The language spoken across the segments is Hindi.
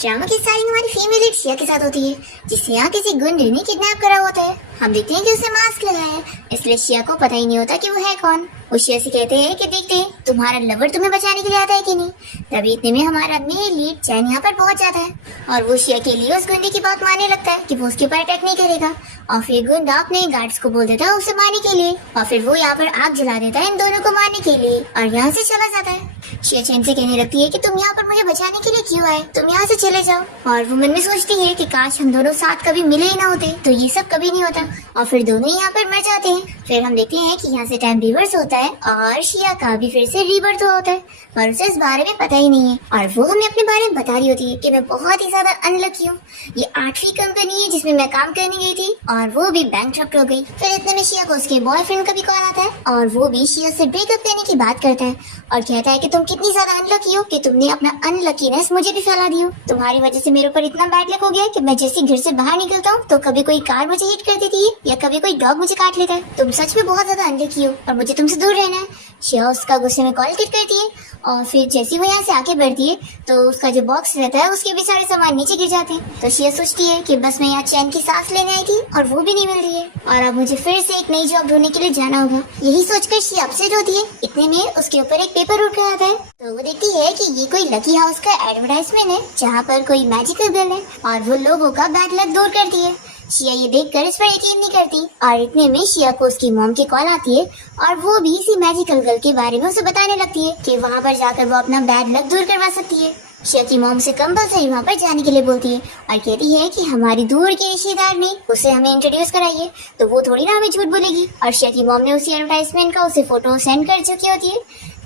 ड्रामा की स्टार्टिंग हमारी फीमेल लीड शिया के साथ होती है, जिसे यहाँ किसी गुंडे ने किडनैप करा होता है। हम देखते हैं कि उसने मास्क लगाया है, इसलिए शिया को पता ही नहीं होता कि वो है कौन। वो शिया से कहते हैं कि देखते हैं तुम्हारा लवर तुम्हें बचाने के लिए आता है कि नहीं। तभी इतने में हमारा मेल लीड चैन यहाँ पर पहुंच जाता है और वो शिया के लिए उस गुंडे की बात मानने लगता है कि वो उसके ऊपर अटैक नहीं करेगा। और फिर गुंडा अपने गार्ड्स को बोल देता है उसे मारने के लिए, और फिर वो यहाँ पर आग जला देता है इन दोनों को मारने के लिए और यहाँ से चला जाता है। शिया चैन से कहने लगती है कि तुम यहाँ पर मुझे बचाने के लिए क्यों आए, तुम यहाँ से चले जाओ। और वो मन में सोचती है कि काश हम दोनों साथ कभी मिले ही ना होते तो ये सब कभी नहीं होता। और फिर दोनों ही यहाँ पर मर जाते हैं। फिर हम देखते हैं कि यहाँ से टाइम रिवर्स होता है और शिया का भी फिर से रीबर्थ होता है, पर उसे इस बारे में पता ही नहीं है। और वो हमें अपने बारे में बता रही होती है कि मैं बहुत ही ज्यादा अनलकी हूँ, ये 8वीं कंपनी है जिसमें मैं काम करने गई थी और वो भी बैंकरप्ट हो गई। फिर इतने में शिया को उसके बॉयफ्रेंड का भी कॉल आता है और वो भी शिया से ब्रेकअप करने की बात करता है और कहता है कि तुम कितनी ज्यादा अनलकी हो कि तुमने अपना अनलकीनेस मुझे भी फैला दी हो। तुम्हारी वजह से मेरे ऊपर इतना बैड लक हो गया कि मैं जैसे घर से बाहर निकलता हूँ तो कभी कोई कार मुझे हिट कर देती है या कभी कोई डॉग मुझे काट लेता है। तुम सच में बहुत ज्यादा अनलकी हो और मुझे तुमसे दूर रहना है। शिया उसका गुस्से में कॉल कट करती है और फिर जैसे वो यहाँ से आगे बढ़ती है तो उसका जो बॉक्स रहता है उसके भी सारे सामान नीचे गिर जाते हैं। तो शिया सोचती है कि बस मैं यहाँ चैन की सांस लेने आई थी और वो भी नहीं मिल रही है और अब मुझे फिर से एक नई जॉब ढूंढने के लिए जाना होगा। यही सोचकर शिया अपसेट होती है। इतने में उसके ऊपर एक पेपर उठ कर आता है तो वो देखती है कि ये कोई लकी हाउस का एडवर्टाइजमेंट है जहाँ पर कोई मैजिकल गर्ल है और वो लोगों का बैड लक दूर करती है। शिया ये देखकर इस पर यकीन नहीं करती और इतने में शिया को उसकी मॉम की कॉल आती है और वो भी इसी मैजिकल गर्ल के बारे में उसे बताने लगती है कि वहाँ पर जाकर वो अपना बैड लक दूर करवा सकती है। शिया की मॉम से कंपल्सरी वहाँ पर जाने के लिए बोलती है और कहती है कि हमारी दूर के रिश्तेदार ने उसे हमें इंट्रोड्यूस कराइए तो वो थोड़ी ना हमें झूठ बोलेगी। और शिया की मॉम ने उसी एडवर्टाइजमेंट का उसे फोटो सेंड कर चुकी होती है।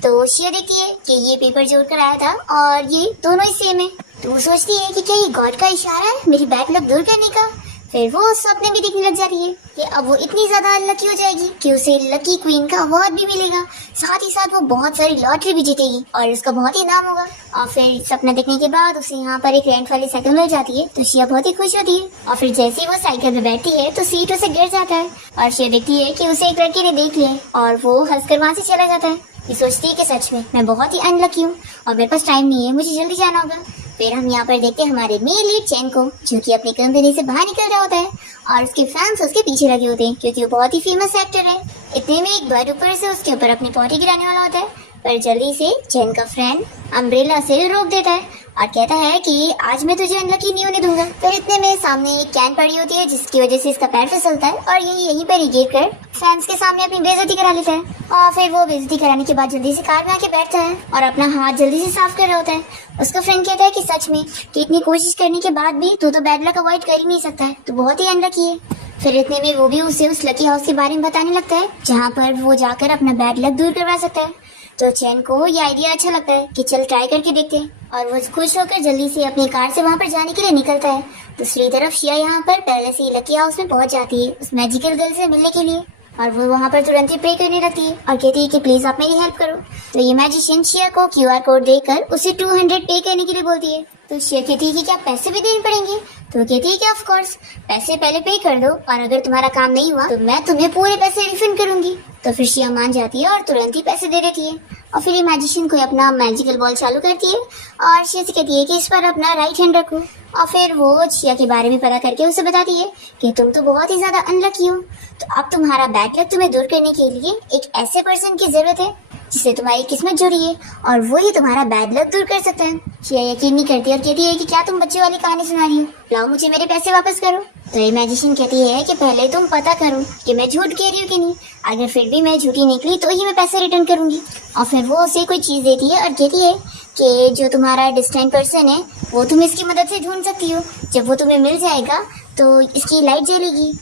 तो शिया देखती है कि ये पेपर जोड़ कर आया था और ये दोनों ही सेम है। तो वो सोचती है कि क्या ये गॉड का इशारा है मेरी बैड लक दूर करने का। फिर वो सपने भी देखने लग जाती है कि अब वो इतनी ज्यादा अनलकी हो जाएगी कि उसे लकी क्वीन का अवार्ड भी मिलेगा, साथ ही साथ वो बहुत सारी लॉटरी भी जीतेगी और उसका बहुत ही नाम होगा। और फिर सपना देखने के बाद उसे यहाँ पर एक रेंट वाली साइकिल मिल जाती है तो शिया बहुत ही खुश होती है। और फिर जैसे ही वो साइकिल पे बैठती है तो सीट उसे गिर जाता है और शिया देखती है कि उसे एक लड़के ने देख लिया और वो हंसकर वहाँ से चला जाता है। ये सोचती है कि सच में मैं बहुत ही अनलकी हूँ और मेरे पास टाइम नहीं है, मुझे जल्दी जाना होगा। फिर हम यहाँ पर देखते हैं हमारे मेल लीड चैन को जो कि अपनी कंपनी से बाहर निकल रहा होता है और उसके फैंस उसके पीछे लगे होते हैं क्योंकि वो बहुत ही फेमस एक्टर है। इतने में एक बर्ड ऊपर से उसके ऊपर अपनी पॉटी गिराने वाला होता है, पर जल्दी से चैन का फ्रेंड अम्ब्रेला से रोक देता है और कहता है कि आज मैं तुझे अनलकी नहीं होने दूंगा। फिर इतने में सामने एक कैन पड़ी होती है जिसकी वजह से इसका पैर फिसलता है और यहीं पर ही गिर कर फैंस के सामने अपनी बेइज्जती करा लेता है। और फिर वो बेइज्जती कराने के बाद जल्दी से कार में आके बैठता है और अपना हाथ जल्दी से साफ कर रहा होता है। उसका फ्रेंड कहता है कि सच में कि इतनी कोशिश करने के बाद भी तू तो बैड लक अवॉइड कर ही नहीं सकता है, तो बहुत ही अनलकी है। फिर इतने में वो भी उसे उस लकी हाउस के बारे में बताने लगता है जहाँ पर वो जाकर अपना बैड लक दूर करवा सकता है। तो चैन को ये आइडिया अच्छा लगता है कि चल ट्राई करके देखते हैं और वो खुश होकर जल्दी से अपनी कार से वहाँ पर जाने के लिए निकलता है। दूसरी तरफ शिया यहाँ पर पहले से ही लकी हाउस में पहुँच जाती है उस मैजिकल गर्ल से मिलने के लिए और वो वहाँ पर तुरंत ही प्रे करने लगती है और कहती है कि प्लीज आप मेरी हेल्प करो। तो ये मैजिशियन शिया को QR कोड देकर उसे 200 पे करने के लिए बोलती है। तो शिया कहती है कि क्या पैसे भी देने पड़ेंगे। तो वो कहती है कि ऑफ कोर्स पैसे पहले पे कर दो और अगर तुम्हारा काम नहीं हुआ तो मैं तुम्हें पूरे पैसे रिफंड करूंगी। तो फिर शिया मान जाती है और तुरंत ही पैसे दे देती है और फिर ये मैजिशियन कोई अपना मैजिकल बॉल चालू करती है और शिया से कहती है कि इस पर अपना राइट हैंड रखो। और फिर वो शिया के बारे में पता करके उसे बताती है कि तुम तो बहुत ही ज्यादा अनलकी हो, तो अब तुम्हारा बैड लक तुम्हें दूर करने के लिए एक ऐसे पर्सन की जरूरत है जिससे तुम्हारी किस्मत जुड़ी है और वो ही तुम्हारा बैड लक दूर कर सकता है। शिया यकीन नहीं करती और कहती है कि क्या तुम बच्चे वाली कहानी सुना रही हो, लाओ मुझे मेरे पैसे वापस करो। तो ये मैजिशियन कहती है कि पहले तुम पता करो कि मैं झूठ कह रही हूँ कि नहीं, अगर फिर भी मैं झूठी निकली तो ही मैं पैसे रिटर्न करूंगी। और फिर वो उसे कोई चीज देती है और कहती है कि जो तुम्हारा डिस्टेंट पर्सन है वो तुम इसकी मदद से ढूंढ सकती हो, जब वो तुम्हें मिल जाएगा तो इसकी लाइट जलेगी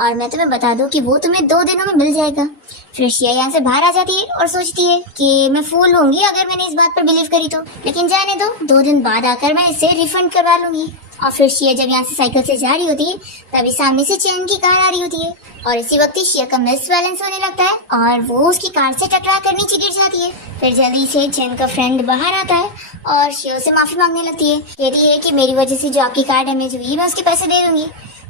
और मैं तुम्हें बता दूं कि वो तुम्हें 2 दिनों में मिल जाएगा। फिर शिया यहाँ से बाहर आ जाती है और सोचती है कि मैं फूल होंगी अगर मैंने इस बात पर बिलीव करी तो, लेकिन जाने दो, 2 दिन बाद आकर मैं इसे रिफंड करवा लूंगी। और फिर शिया जब यहाँ से साइकिल से जा रही होती है तभी सामने से चैन की कार आ रही होती है और इसी वक्त ही शिया का मिस बैलेंस होने लगता है और वो उसकी कार से टकरा कर नीचे गिर जाती है। फिर जल्दी से चैन का फ्रेंड बाहर आता है और शिया से माफी मांगने लगती है, कहती है कि मेरी वजह से जो आपकी कार डैमेज हुई मैं उसके पैसे दे दूंगी।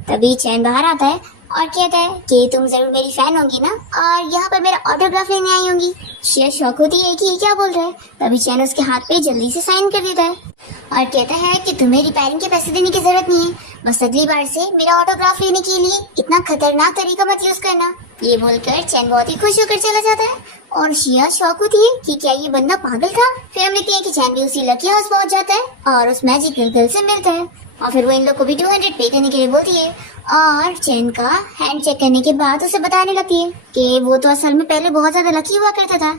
तभी चैन बाहर आता है और कहता है कि तुम जरूर मेरी फैन होंगी ना और यहाँ पर मेरा ऑटोग्राफ लेने आई होंगी। शिया शॉक होती है कि ये क्या बोल रहा है। तभी चैन उसके हाथ पे जल्दी से साइन कर देता है और कहता है कि तुम्हें रिपेयरिंग के पैसे देने की जरूरत नहीं है, बस अगली बार से मेरा ऑटोग्राफ लेने के लिए इतना खतरनाक तरीका मत यूज करना। ये बोलकर चैन बहुत ही खुश होकर चला जाता है और शिया शॉक होती है कि क्या ये बंदा पागल था। फिर हम देखते हैं कि चैन भी उसी लकी हाउस पहुंच जाता है और उस मैजिकल गर्ल से मिलता है और फिर वो इन लोग को भी 200 पे करने के लिए बोलती है और चैन का हैंड चेक करने के बाद उसे बताने लगती है कि वो तो असल में पहले बहुत ज्यादा लकी हुआ करता था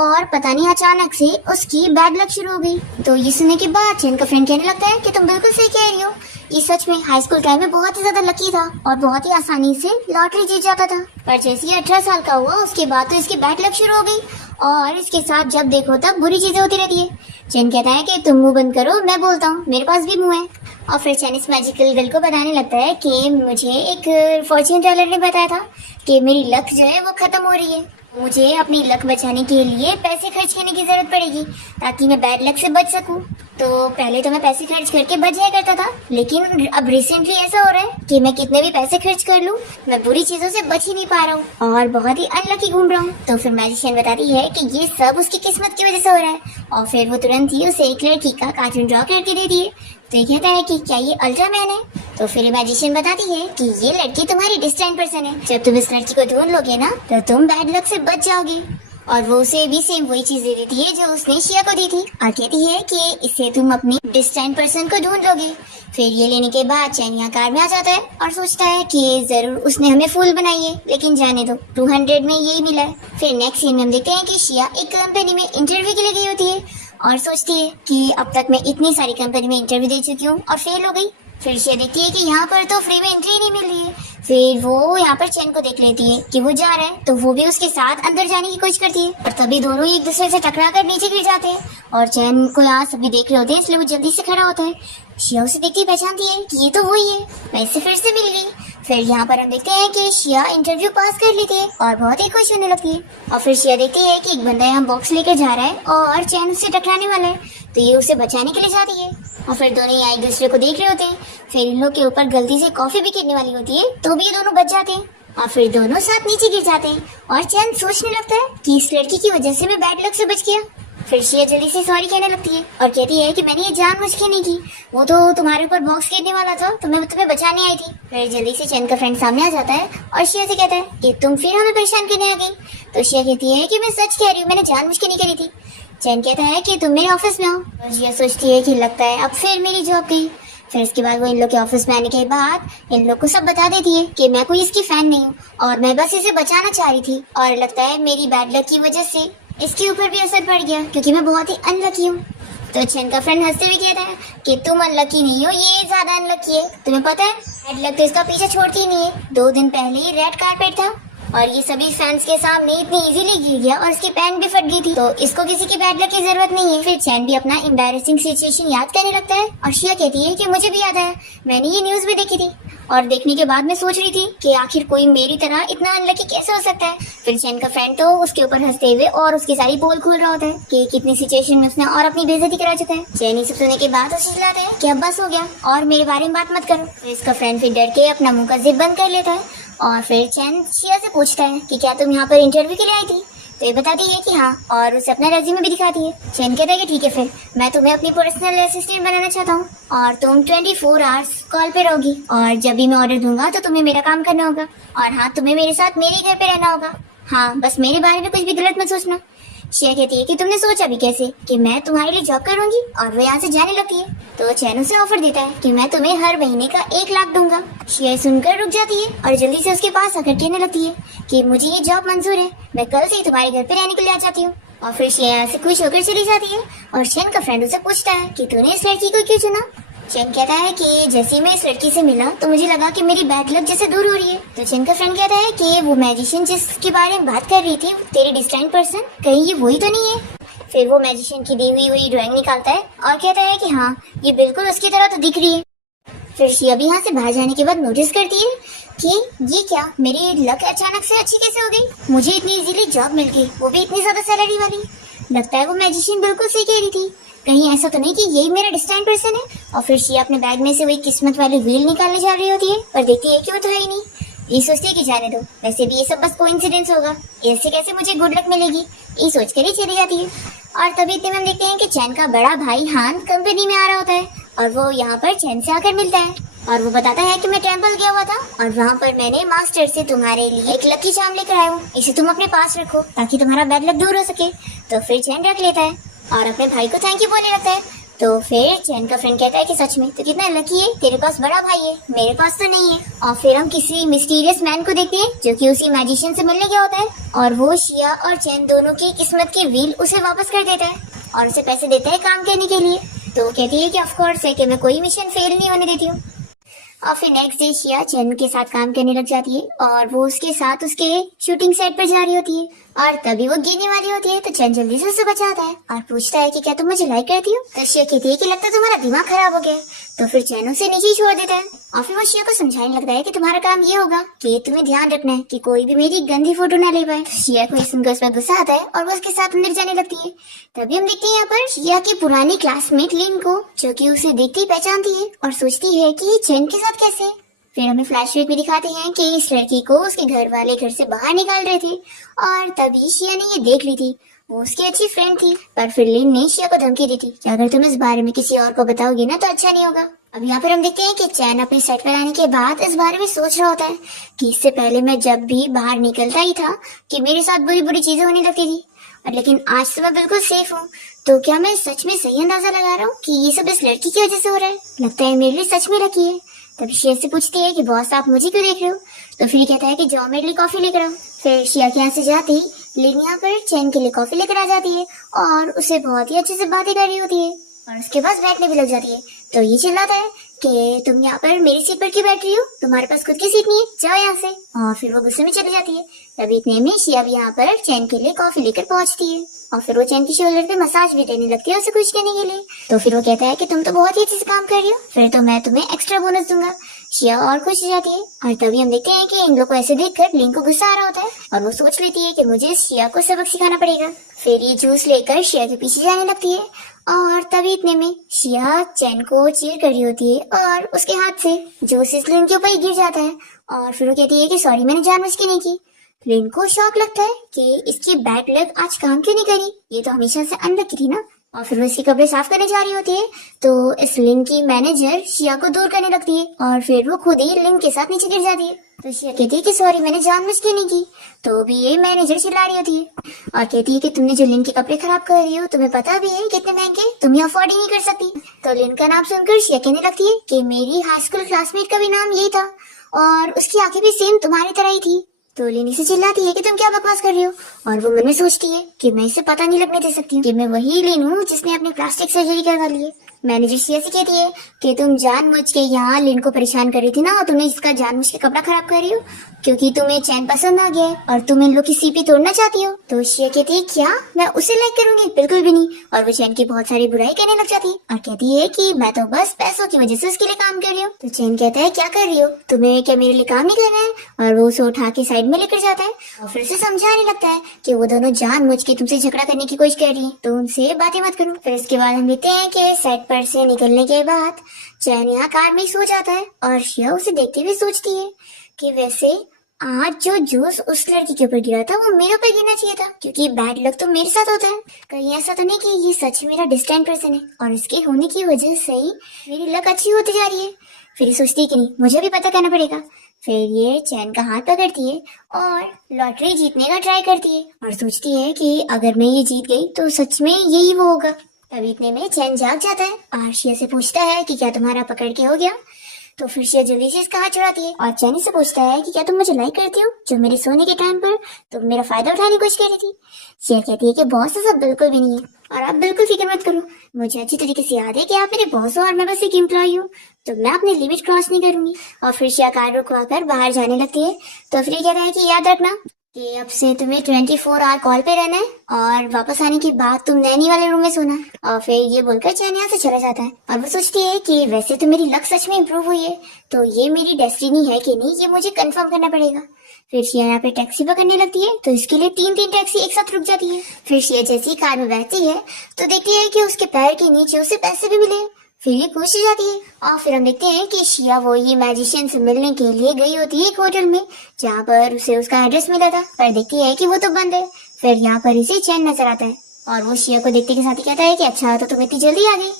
और पता नहीं अचानक से उसकी बैड लक शुरू हो गई। तो ये सुनने के बाद चैन का फ्रेंड कहने लगता है कि तुम बिल्कुल सही कह रही हो, ये सच में हाई स्कूल टाइम में बहुत ही ज्यादा लकी था और बहुत ही आसानी से लॉटरी जीत जाता था, पर जैसे ही 18 साल का हुआ उसके बाद तो इसकी बैड लक शुरू हो गई और इसके साथ जब देखो तब बुरी चीजें होती रहती है। चैन कहता है कि तुम मुंह बंद करो, मैं बोलता हूँ, मेरे पास भी मुंह है। और फिर चैन इस मैजिकल गर्ल को बताने लगता है कि मुझे एक फॉर्च्यून टेलर ने बताया था कि मेरी लक जो है वो खत्म हो रही है, मुझे अपनी लक बचाने के लिए पैसे खर्च करने की जरूरत पड़ेगी ताकि मैं बैड लक से बच सकूं। तो पहले तो मैं पैसे खर्च करके बच जाया करता था, लेकिन अब रिसेंटली ऐसा हो रहा है कि मैं कितने भी पैसे खर्च कर लूं मैं बुरी चीजों से बच ही नहीं पा रहा हूँ और बहुत ही अनलकी घूम रहा हूँ। तो फिर मैजिशियन बताती है कि ये सब उसकी किस्मत की वजह से हो रहा है और फिर वो तुरंत ही उसे एक लड़की का कार्टून ड्रॉ करके दे दिए। तो ये कहता है कि क्या ये अल्ट्रामैन है। तो फिर मैजिशियन बताती है कि ये लड़की तुम्हारी डिस्टेंट पर्सन है, जब तुम इस लड़की को ढूंढ लोगे ना तो तुम बैड लक से बच जाओगे। और वो उसे भी सेम वही चीज दे देती है जो उसने शिया को दी थी और कहती है कि इससे तुम अपनी डिस्टेंट पर्सन को ढूंढ लोगे। फिर ये लेने के बाद चैन यहाँ कार में आ जाता है और सोचता है कि जरूर उसने हमें फूल बनाई है, लेकिन जाने दो, 200 में यही मिला है। फिर नेक्स्ट सीन में हम देखते हैं कि शिया एक कंपनी में इंटरव्यू के लिए गई होती है और सोचती है कि अब तक मैं इतनी सारी कंपनी में इंटरव्यू दे चुकी हूँ और फेल हो गई। फिर शिया देखती है कि यहाँ पर तो फ्री में एंट्री नहीं मिल रही है। फिर वो यहाँ पर चैन को देख लेती है कि वो जा रहा है, तो वो भी उसके साथ अंदर जाने की कोशिश करती है और तभी दोनों एक दूसरे से टकरा कर नीचे गिर जाते हैं और चैन को यहाँ सभी देख रहे होते हैं, इसलिए वो जल्दी से खड़ा होता है। शिया उसे देखती पहचानती है कि ये तो वही है, मैं इससे फिर से मिल गई। फिर यहाँ पर हम देखते हैं कि शिया इंटरव्यू पास कर लेती है और बहुत ही खुश होने लगती है। और फिर शिया देखती है कि एक बंदा यहाँ बॉक्स लेकर जा रहा है और चैन उससे टकराने वाला है, तो ये उसे बचाने के लिए जाती है और फिर दोनों यहाँ एक दूसरे को देख रहे होते हैं। फिर इन लोग के ऊपर गलती से कॉफी भी गिरने वाली होती है, तो भी ये दोनों बच जाते हैं और फिर दोनों साथ नीचे गिर जाते हैं और चैन सोचने लगता है कि इस लड़की की वजह से मैं बैड लक से बच गया। फिर शिया जल्दी से सॉरी कहने लगती है और कहती है कि मैंने ये जानबूझ के नहीं की, वो तो तुम्हारे ऊपर बॉक्स गिरने वाला था तो मैं तुम्हें बचाने आई थी। फिर जल्दी से चैन का फ्रेंड सामने आ जाता है और शिया से कहता है कि तुम फिर हमें परेशान करने आ गई। तो शिया कहती है कि मैं सच कह रही हूँ, मैंने जानबूझ के नहीं करी थी। चैन कहता है कि तुम मेरे ऑफिस में हो। शिया सोचती है कि लगता है अब फिर मेरी जॉब गई। फिर इसके बाद वो इन लोग के ऑफिस में आने के बाद इन लोग को सब बता देती है कि मैं कोई इसकी फैन नहीं हूँ और मैं बस इसे बचाना चाह रही थी और लगता है मेरी बैड लक की वजह से इसके ऊपर भी असर पड़ गया क्योंकि मैं बहुत ही अनलकी हूँ। तो चैन का फ्रेंड हंसते हुए कहता है कि तुम अनलकी नहीं हो, ये ज्यादा अनलकी है, तुम्हें पता है बैड लक तो इसका पीछे छोड़ती ही नहीं है। 2 दिन पहले ही रेड कारपेट था और ये सभी फैंस के सामने इतनी इजीली गिर गया और इसकी पैंट भी फट गई थी, तो इसको किसी की बैड लक की जरूरत नहीं है। फिर चैन भी अपना एम्बैरेसिंग सिचुएशन याद करने लगता है और शिया कहती है कि मुझे भी याद आया, मैंने ये न्यूज भी देखी थी और देखने के बाद मैं सोच रही थी कि आखिर कोई मेरी तरह इतना अनलकी कैसे हो सकता है। फिर चैन का फ्रेंड तो उसके ऊपर हंसते हुए और उसकी सारी पोल खोल रहा होता है कि कितनी सिचुएशन में उसने और अपनी बेइज्जती करा चुका है। चैन ये सब सुनने के बाद उसे चिल्लाता है कि अब बस हो गया और मेरे बारे में बात मत करो। फिर इसका फ्रेंड फिर डर के अपना मुंह का जिप बंद कर लेता है और फिर चैन शिया से पूछता है कि क्या तुम यहाँ पर इंटरव्यू के लिए आई थी। तो ये बताती है कि हाँ और उसे अपना रेज्यूमे भी दिखाती है। चैन कहता है कि ठीक है, फिर मैं तुम्हें अपनी पर्सनल असिस्टेंट बनाना चाहता हूँ और तुम 24 आवर्स कॉल पे रहोगी और जब भी मैं ऑर्डर दूंगा तो तुम्हें मेरा काम करना होगा और हाँ तुम्हें मेरे साथ मेरे घर पे रहना होगा। हाँ बस मेरे बारे में कुछ भी गलत मत सोचना। शिया कहती है कि तुमने सोचा भी कैसे कि मैं तुम्हारे लिए जॉब करूंगी और वो यहाँ से जाने लगती है। तो चैन उसे ऑफर देता है कि मैं तुम्हें हर महीने का 1 लाख दूंगा। शिया सुनकर रुक जाती है और जल्दी से उसके पास आकर कहने लगती है कि मुझे ये जॉब मंजूर है, मैं कल से ही तुम्हारे घर पे रहने के लिए आ जाती हूँ। और फिर शिया यहाँ से खुश होकर चली जाती है और चैन का फ्रेंड उसे पूछता है कि तूने इस लड़की को क्यों चुना। चैन कहता है कि जैसे मैं इस लड़की से मिला तो मुझे लगा कि मेरी बैड लक जैसे दूर हो रही है। तो चैन का फ्रेंड कहता है कि वो मैजिशियन जिसके बारे में बात कर रही थी तेरी डिस्टेंट पर्सन, कहीं ये वही तो नहीं है। फिर वो मैजिशियन की दी हुई ड्राइंग निकालता है और कहता है कि हाँ ये बिल्कुल उसकी तरह तो दिख रही है। फिर शिया भी यहाँ से बाहर जाने के बाद नोटिस करती है कि ये क्या, मेरी लक अचानक से अच्छी कैसे हो गई, मुझे इतनी इजीली जॉब मिल गई, वो भी इतनी ज्यादा सैलरी वाली। लगता है वो मैजिशियन बिल्कुल सही कह रही थी, कहीं ऐसा तो नहीं कि यही मेरा डिस्टेंट पर्सन है। और फिर शिया अपने बैग में से वही किस्मत वाली व्हील निकालने जा रही होती है पर देखती है कि वो तो है ही नहीं। ये सोचती है कि जाने दो, वैसे भी ये सब बस कोइंसिडेंस होगा, इससे कैसे मुझे गुड लक मिलेगी, ये सोच कर ही चली जाती है। और तभी इतने में हम देखते हैं कि चैन का बड़ा भाई हान कंपनी में आ रहा होता है और वो यहाँ पर चैन से आकर मिलता है और वो बताता है कि मैं टेंपल गया हुआ था और वहाँ पर मैंने मास्टर से तुम्हारे लिए एक लकी चार्म लेकर आया हूँ, इसे तुम अपने पास रखो ताकि तुम्हारा बैड लक दूर हो सके। तो फिर चैन रख लेता है और अपने भाई को थैंक यू बोलने लगता है। तो फिर चैन का फ्रेंड कहता है कि सच में तो कितना लकी है, तेरे पास बड़ा भाई है, मेरे पास तो नहीं है। और फिर हम किसी मिस्टीरियस मैन को देखते हैं जो कि उसी मैजिशियन से मिलने गया होता है और वो शिया और चैन दोनों की किस्मत के व्हील उसे वापस कर देता है और उसे पैसे देता है काम करने के लिए। तो वो कहती है कि ऑफ कोर्स है कि मैं कोई मिशन फेल नहीं होने देती हूँ। और फिर नेक्स्ट डे शिया चैन के साथ काम करने लग जाती है और वो उसके साथ उसके शूटिंग सेट पर जा रही होती है और तभी वो गिरने वाली होती है। तो चैन जल्दी से उसे बचाता है और पूछता है कि क्या तुम मुझे लाइक करती हो। तो शिया कहती है कि लगता है तुम्हारा दिमाग खराब हो गया। तो फिर चैन उसे नीचे ही छोड़ देता है और फिर वो शिया को समझाने लगता है कि तुम्हारा काम ये होगा कि तुम्हें ध्यान रखना है कि कोई भी मेरी गंदी फोटो ना ले पाए। शिया को सुनकर उसमें गुस्सा आता है और वो उसके साथ अंदर जाने लगती है। तभी हम देखते हैं यहाँ पर शिया की पुरानी क्लासमेट लिन को, जो कि उसे देखते ही पहचानती है और सोचती है कि चैन के साथ कैसे। फिर हमें फ्लैशबैक भी दिखाते हैं कि इस लड़की को उसके घर वाले घर से बाहर निकाल रहे थे और तभी शिया ने ये देख ली थी। वो उसकी अच्छी फ्रेंड थी, पर फिर लिन ने शिया को धमकी दी थी कि अगर तुम इस बारे में किसी और को बताओगी ना तो अच्छा नहीं होगा। अब यहाँ पर हम देखते हैं कि चैन अपने सेट पर आने के बाद इस बारे में सोच रहा होता है कि इससे पहले मैं जब भी बाहर निकलता ही था कि मेरे साथ बुरी बुरी चीजें होने लगती थी, और लेकिन आज तो मैं बिल्कुल सेफ हूँ। तो क्या मैं सच में सही अंदाजा लगा रहा हूँ कि ये सब इस लड़की की वजह से हो रहा है? लगता है मेरे लिए सच में लकी है। तभी शिया से पूछती है कि बॉस आप मुझे क्यों देख रहे हो? तो फिर कहता है कि जाओ मेरे लिए कॉफी लेकर आओ। फिर शिया के यहाँ से जाती लिन यहाँ पर चैन के लिए कॉफी लेकर आ जाती है और उसे बहुत ही अच्छे से बातें कर रही होती है और उसके पास बैठने भी लग जाती है। तो ये चिल्लाता है कि तुम यहाँ पर मेरी सीट पर क्यों बैठ रही हो, तुम्हारे पास खुद की सीट नहीं है, जाओ यहाँ से। और फिर वो गुस्से में चली जाती है। तभी इतने में शिया भी यहाँ पर चैन के लिए कॉफी लेकर पहुंचती है और फिर वो चैन की शोल्डर पे मसाज भी देने लगती है उसे खुश करने के लिए। तो फिर वो कहता है कि तुम तो बहुत ही अच्छे से काम कर रही हो, फिर तो मैं तुम्हें एक्स्ट्रा बोनस दूंगा। शिया और खुश हो जाती है और तभी हम देखते हैं कि इन लोग को ऐसे देखकर लिन को गुस्सा आ रहा होता है और वो सोच लेती है कि मुझे शिया को सबक सिखाना पड़ेगा। फिर ये जूस लेकर शिया के पीछे जाने लगती है और तभी इतने में शिया चैन को चीर कर रही होती है और उसके हाथ से जूस इस लिन के ऊपर ही गिर जाता है और फिर वो कहती है कि सॉरी मैंने जानबूझ के नहीं की। लिन को शौक लगता है कि इसकी बैड लक आज काम क्यों नहीं करी, ये तो हमेशा से अनलकी थी ना। और फिर वो इसके कपड़े साफ करने जा रही होती है तो इस लिन की मैनेजर शिया को दूर करने लगती है और फिर वो खुद ही लिन के साथ नीचे गिर जाती है। तो शिया कहती है कि सॉरी मैंने जानबूझ के नहीं की। तो भी ये मैनेजर चिल्ला रही होती है और कहती है कि तुमने जो लिन के कपड़े खराब कर रही हो तुम्हें पता भी है कितने महंगे, तुम ये अफोर्ड ही नहीं कर सकती। तो लिन का नाम सुनकर शिया कहने लगती है कि मेरी हाई स्कूल क्लासमेट का भी नाम यही था और उसकी आंखें भी सेम तुम्हारी तरह ही थी। तो लिन से चिल्लाती है कि तुम क्या बकवास कर रही हो और वो मन में सोचती है कि मैं इसे पता नहीं लगने दे सकती हूँ कि मैं वही लिन हूँ जिसने अपनी प्लास्टिक सर्जरी करवा ली है। मैनेजर शिया से कहती है कि तुम जानबूझ के यहाँ लिन को परेशान कर रही थी ना और तुमने इसका जानबूझ के कपड़ा खराब कर रही हो क्योंकि तुम्हें चैन पसंद आ गया है और तुम इन लोग की सीपी तोड़ना चाहती हो। तो शिया कहती है क्या मैं उसे लाइक करूंगी, बिल्कुल भी नहीं। और वो चैन की बहुत सारी बुराई करने लग जाती है और कहती है कि मैं तो बस पैसों की वजह से उसके लिए काम कर रही हूँ। तो चैन कहता है क्या कर रही हो, तुम्हें क्या मेरे लिए काम नहीं करना है? और वो उसे उठा के साइड में लेकर जाता है और फिर उसे समझाने लगता है कि वो दोनों जानबूझ के तुमसे झगड़ा करने की कोशिश कर रही है तो उनसे बातें मत करो। फिर इसके बाद हम देखते हैं कि सेट पर से निकलने के बाद चैन यहाँ कार में ही सो जाता है और शिया उसे देखते हुए सोचती है कि वैसे आज जो जूस उस लड़की के ऊपर गिरा था वो मेरे ऊपर गिरना चाहिए था क्योंकि बैड लक तो मेरे साथ होता है। कहीं ऐसा तो नहीं कि ये सच मेरा डिस्टेंट पर्सन है और इसके होने की वजह से ही मेरी लक अच्छी होती जा रही है। फिर ये सोचती है कि नहीं मुझे भी पता करना पड़ेगा। फिर ये चैन का हाथ पकड़ती है और लॉटरी जीतने का ट्राई करती है और सोचती है कि अगर मैं ये जीत गई तो सच में यही वो होगा। तभी इतने में चैन जाग जाता है और शिया से पूछता है कि क्या तुम्हारा पकड़ के हो गया? तो फिर शिया जल्दी से इसका हाथ छुड़ाती है और चैनी से पूछता है कि क्या तुम मुझे लाइक करती हो, जो मेरे सोने के टाइम पर तुम मेरा फायदा उठाने की कोशिश कर रही थी। शिया कहती है कि बॉस तो सब बिल्कुल भी नहीं है और आप बिल्कुल फिक्र मत करो, मुझे अच्छी तरीके से याद है कि आप मेरे बॉस हो और मैं बस एक एम्प्लॉय हूँ, तो मैं अपनी लिमिट क्रॉस नहीं करूंगी। और फिर शिया कार रुकवाकर बाहर जाने लगती है। तो फिर कहता है कि याद रखना कि अब से तुम्हें 24 आवर कॉल पे रहना है और वापस आने के बाद तुम नैनी वाले रूम में सोना। और फिर ये बोलकर चैन यहाँ से चला जाता है और वो सोचती है कि वैसे तो मेरी लक सच में इम्प्रूव हुई है तो ये मेरी डेस्टिनी है कि नहीं ये मुझे कंफर्म करना पड़ेगा। फिर शिया यहाँ पे टैक्सी पकड़ने लगती है तो इसके लिए 3 टैक्सी एक साथ रुक जाती है। फिर शिया जैसी कार में बैठती है तो देखती है कि उसके पैर के नीचे उसे पैसे भी मिले। फिर ये खुश हो जाती है और फिर हम देखते हैं कि शिया वो ये मैजिशियन से मिलने के लिए गई होती है एक होटल में, जहाँ पर उसे उसका एड्रेस मिला था, पर देखती है कि वो तो बंद है। फिर यहाँ पर इसे चैन नजर आता है और वो शिया को देखते के साथ ही कहता है कि अच्छा तो तुम इतनी जल्दी आ गई।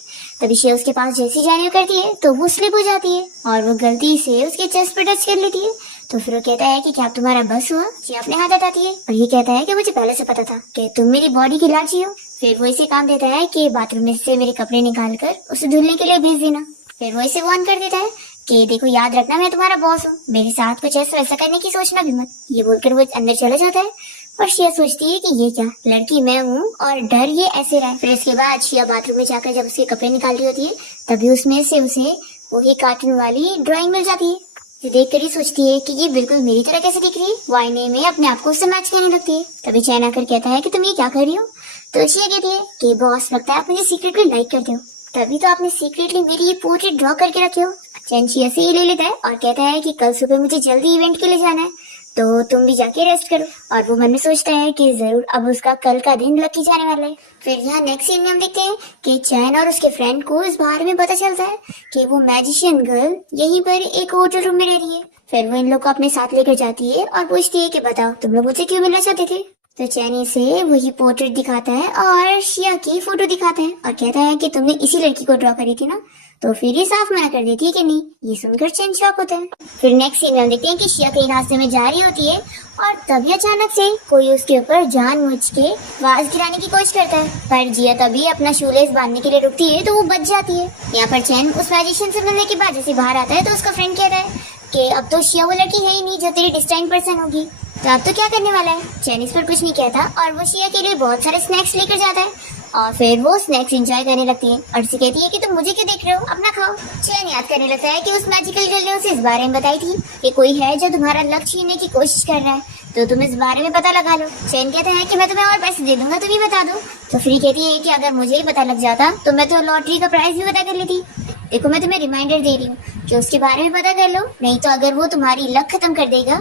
तभी शिया उसके पास जैसी जाने करती है तो वो स्लिप हो जाती है और वो गलती से उसके चेस्ट पर टच कर लेती है। तो फिर वो कहता है कि क्या तुम्हारा बस हुआ। शिया अपने हाथ हटाती है और ये कहता है कि मुझे पहले से पता था कि तुम मेरी बॉडी की लाची हो। फिर वो इसे काम देता है कि बाथरूम में से मेरे कपड़े निकाल कर उसे धुलने के लिए भेज देना। फिर वो इसे वार्न कर देता है कि देखो याद रखना मैं तुम्हारा बॉस हूँ, मेरे साथ कुछ ऐसा वैसा करने की सोचना भी मत। ये बोलकर वो अंदर चला जाता है और शिया सोचती है कि ये क्या, लड़की मैं हूँ और डर ये ऐसे रहा है। फिर इसके बाद शिया बाथरूम में जाकर जब उसके कपड़े निकाल रही होती है तभी उसमें से उसे वही कार्टून वाली ड्राइंग मिल जाती है। ये देख कर ही सोचती है कि ये बिल्कुल मेरी तरह कैसे दिख रही है। वो आईने में अपने आप को उससे मैच करने लगती है। तभी चैन आकर कहता है कि तुम ये क्या कर रही हो। तो शिया कहती है कि बॉस लगता है आप मुझे सीक्रेटली लाइक करते हो, तभी तो आपने सीक्रेटली मेरी ये पोर्ट्रेट ड्रॉ करके रखे हो। चैन शिया से ये ले लेता है और कहता है कि कल सुबह मुझे जल्दी इवेंट के लिए जाना है तो तुम भी जाके रेस्ट करो। और वो मन में सोचता है कि जरूर अब उसका कल का दिन लकी जाने वाला है। फिर यहाँ नेक्स्ट सीन में हम देखते हैं कि चैन और उसके फ्रेंड को इस बारे में पता चलता है कि वो मैजिशियन गर्ल यहीं पर एक होटल रूम में रह रही है। फिर वो इन लोग को अपने साथ लेकर जाती है और पूछती है कि बताओ तुम लोग मुझे क्यों मिलना चाहते थे। तो चैन से वही पोर्ट्रेट दिखाता है और शिया की फोटो दिखाता है और कहता है कि तुमने इसी लड़की को ड्रॉ करी थी ना। तो फिर ये साफ मना कर देती है कि नहीं। ये सुनकर चैन शॉक होता है। फिर नेक्स्ट सीन में हम देखते हैं कि शिया कहीं रास्ते में जा रही होती है और तभी अचानक से कोई उसके ऊपर जानबूझ के वाज गिराने की कोशिश करता है, पर जिया तभी अपना शूलेस बांधने के लिए रुकती है तो वो बच जाती है। यहाँ पर चैन उस मैजिशियन से मिलने के बाद जैसे बाहर आता है तो उसका फ्रेंड कहता है कि अब तो शिया वो लड़की है ही नहीं जो तेरी डिस्टाइन पर्सन होगी, तो अब तो क्या करने वाला है। चैन इस पर कुछ नहीं कहता और वो शिया के लिए बहुत सारे स्नैक्स लेकर जाता है और फिर वो स्नैक्स एंजॉय करने लगती है और उसे कहती है कि तुम मुझे क्यों देख रहे हो, अपना खाओ। चैन याद करने लगता है कि उस मैजिकल गर्ल ने उसे इस बारे में बताई थी कि कोई है जो तुम्हारा लक्ष्य छीनने की कोशिश कर रहा है, तो तुम इस बारे में पता लगा लो। चैन कहता है कि मैं तुम्हें और पैसे दे दूंगा, तुम ही बता दो। तो फिर कहती है कि अगर मुझे ही पता लग जाता तो मैं तो लॉटरी का प्राइस भी पता कर लेती। देखो मैं तुम्हें रिमाइंडर दे रही हूँ कि उसके बारे में पता कर लो, नहीं तो अगर वो तुम्हारी लक खत्म कर देगा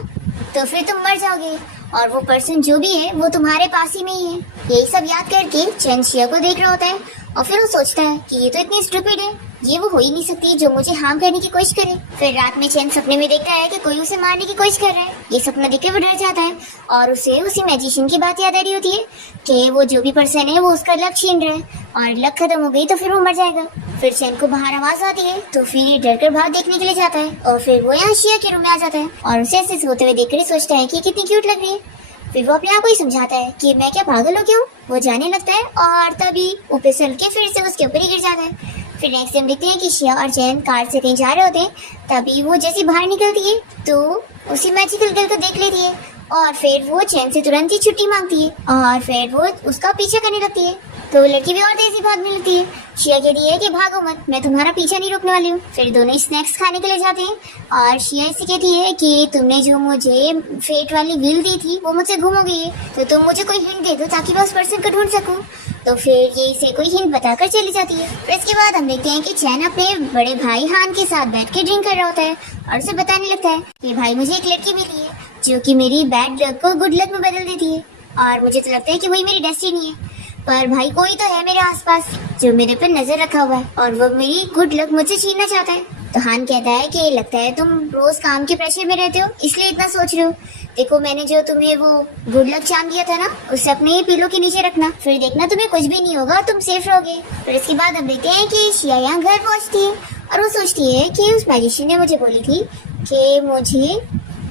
तो फिर तुम मर जाओगे और वो पर्सन जो भी है वो तुम्हारे पास ही में ही है। यही सब याद करके चैन शिया को देख रहा होता है और फिर वो सोचता है कि ये तो इतनी स्टूपिड है, ये वो हो ही नहीं सकती जो मुझे हार्म करने की कोशिश करे। फिर रात में चैन सपने में देखता है कि कोई उसे मारने की कोशिश कर रहा है। ये सपना देख के वो डर जाता है और उसे उसी मैजिशियन की बात याद आ रही होती है कि वो जो भी पर्सन है वो उसका लक छीन रहा है और लक खत्म हो गई तो फिर वो मर जाएगा। फिर चैन को बाहर आवाज आती है तो फिर ये डर कर बाहर देखने के लिए जाता है और फिर वो यहाँ शिया के रूम में आ जाता है और उसे ऐसे सोते हुए देखकर सोचता है कि कितनी क्यूट लग रही है। फिर वो अपने आप को ही समझाता है कि मैं क्या पागल हो गया हूँ। वो जाने लगता है और तभी वो फिसल के फिर से उसके ऊपर ही गिर जाता है। फिर नेक्स्ट टाइम देखते हैं कि शिया और चैन कार से कहीं जा रहे होते हैं, तभी वो जैसी बाहर निकलती है तो उसी मैजिकल गर्ल को देख लेती है और फिर वो चैन से तुरंत ही छुट्टी मांगती है और फिर वो उसका पीछा करने लगती है। तो लड़की भी और तेजी भागने लगती है। शिया कहती है कि भागो मत, मैं तुम्हारा पीछा नहीं रोकने वाली हूँ। फिर दोनों स्नैक्स खाने के लिए जाते हैं और शिया इसे कहती है कि तुमने जो मुझे फेट वाली व्हील दी थी वो मुझसे गुम हो गई है, तो तुम मुझे कोई हिंट दे दो ताकि मैं उस पर्सन को ढूंढ सकूं। तो फिर ये इसे कोई हिंट बताकर चली जाती है। फिर इसके बाद हम देखते हैं कि चैन अपने बड़े भाई हान के साथ बैठ के ड्रिंक कर रहा होता है और उसे बताने लगता है कि भाई मुझे एक लड़की मिली है जो कि मेरी बैड लक को गुड लक में बदल देती है और मुझे तो लगता है कि वही मेरी डेस्टिनी है। पर भाई कोई तो है मेरे आसपास जो मेरे पर नजर रखा हुआ है और वो मेरी गुड लक मुझसे छीनना चाहता है। तो हान कहता है कि लगता है तुम रोज काम के प्रेशर में रहते हो इसलिए इतना सोच रहे हो। देखो मैंने जो तुम्हें वो गुड लक चार्म दिया था ना, उसे अपने पिलो के नीचे रखना, फिर देखना तुम्हें कुछ भी नहीं होगा, तुम सेफ रहोगे। फिर इसके बाद हम देखते हैं कि शिया यहाँ घर पहुँचती है और वो सोचती है कि उस मैजिशियन ने मुझे बोली थी कि मुझे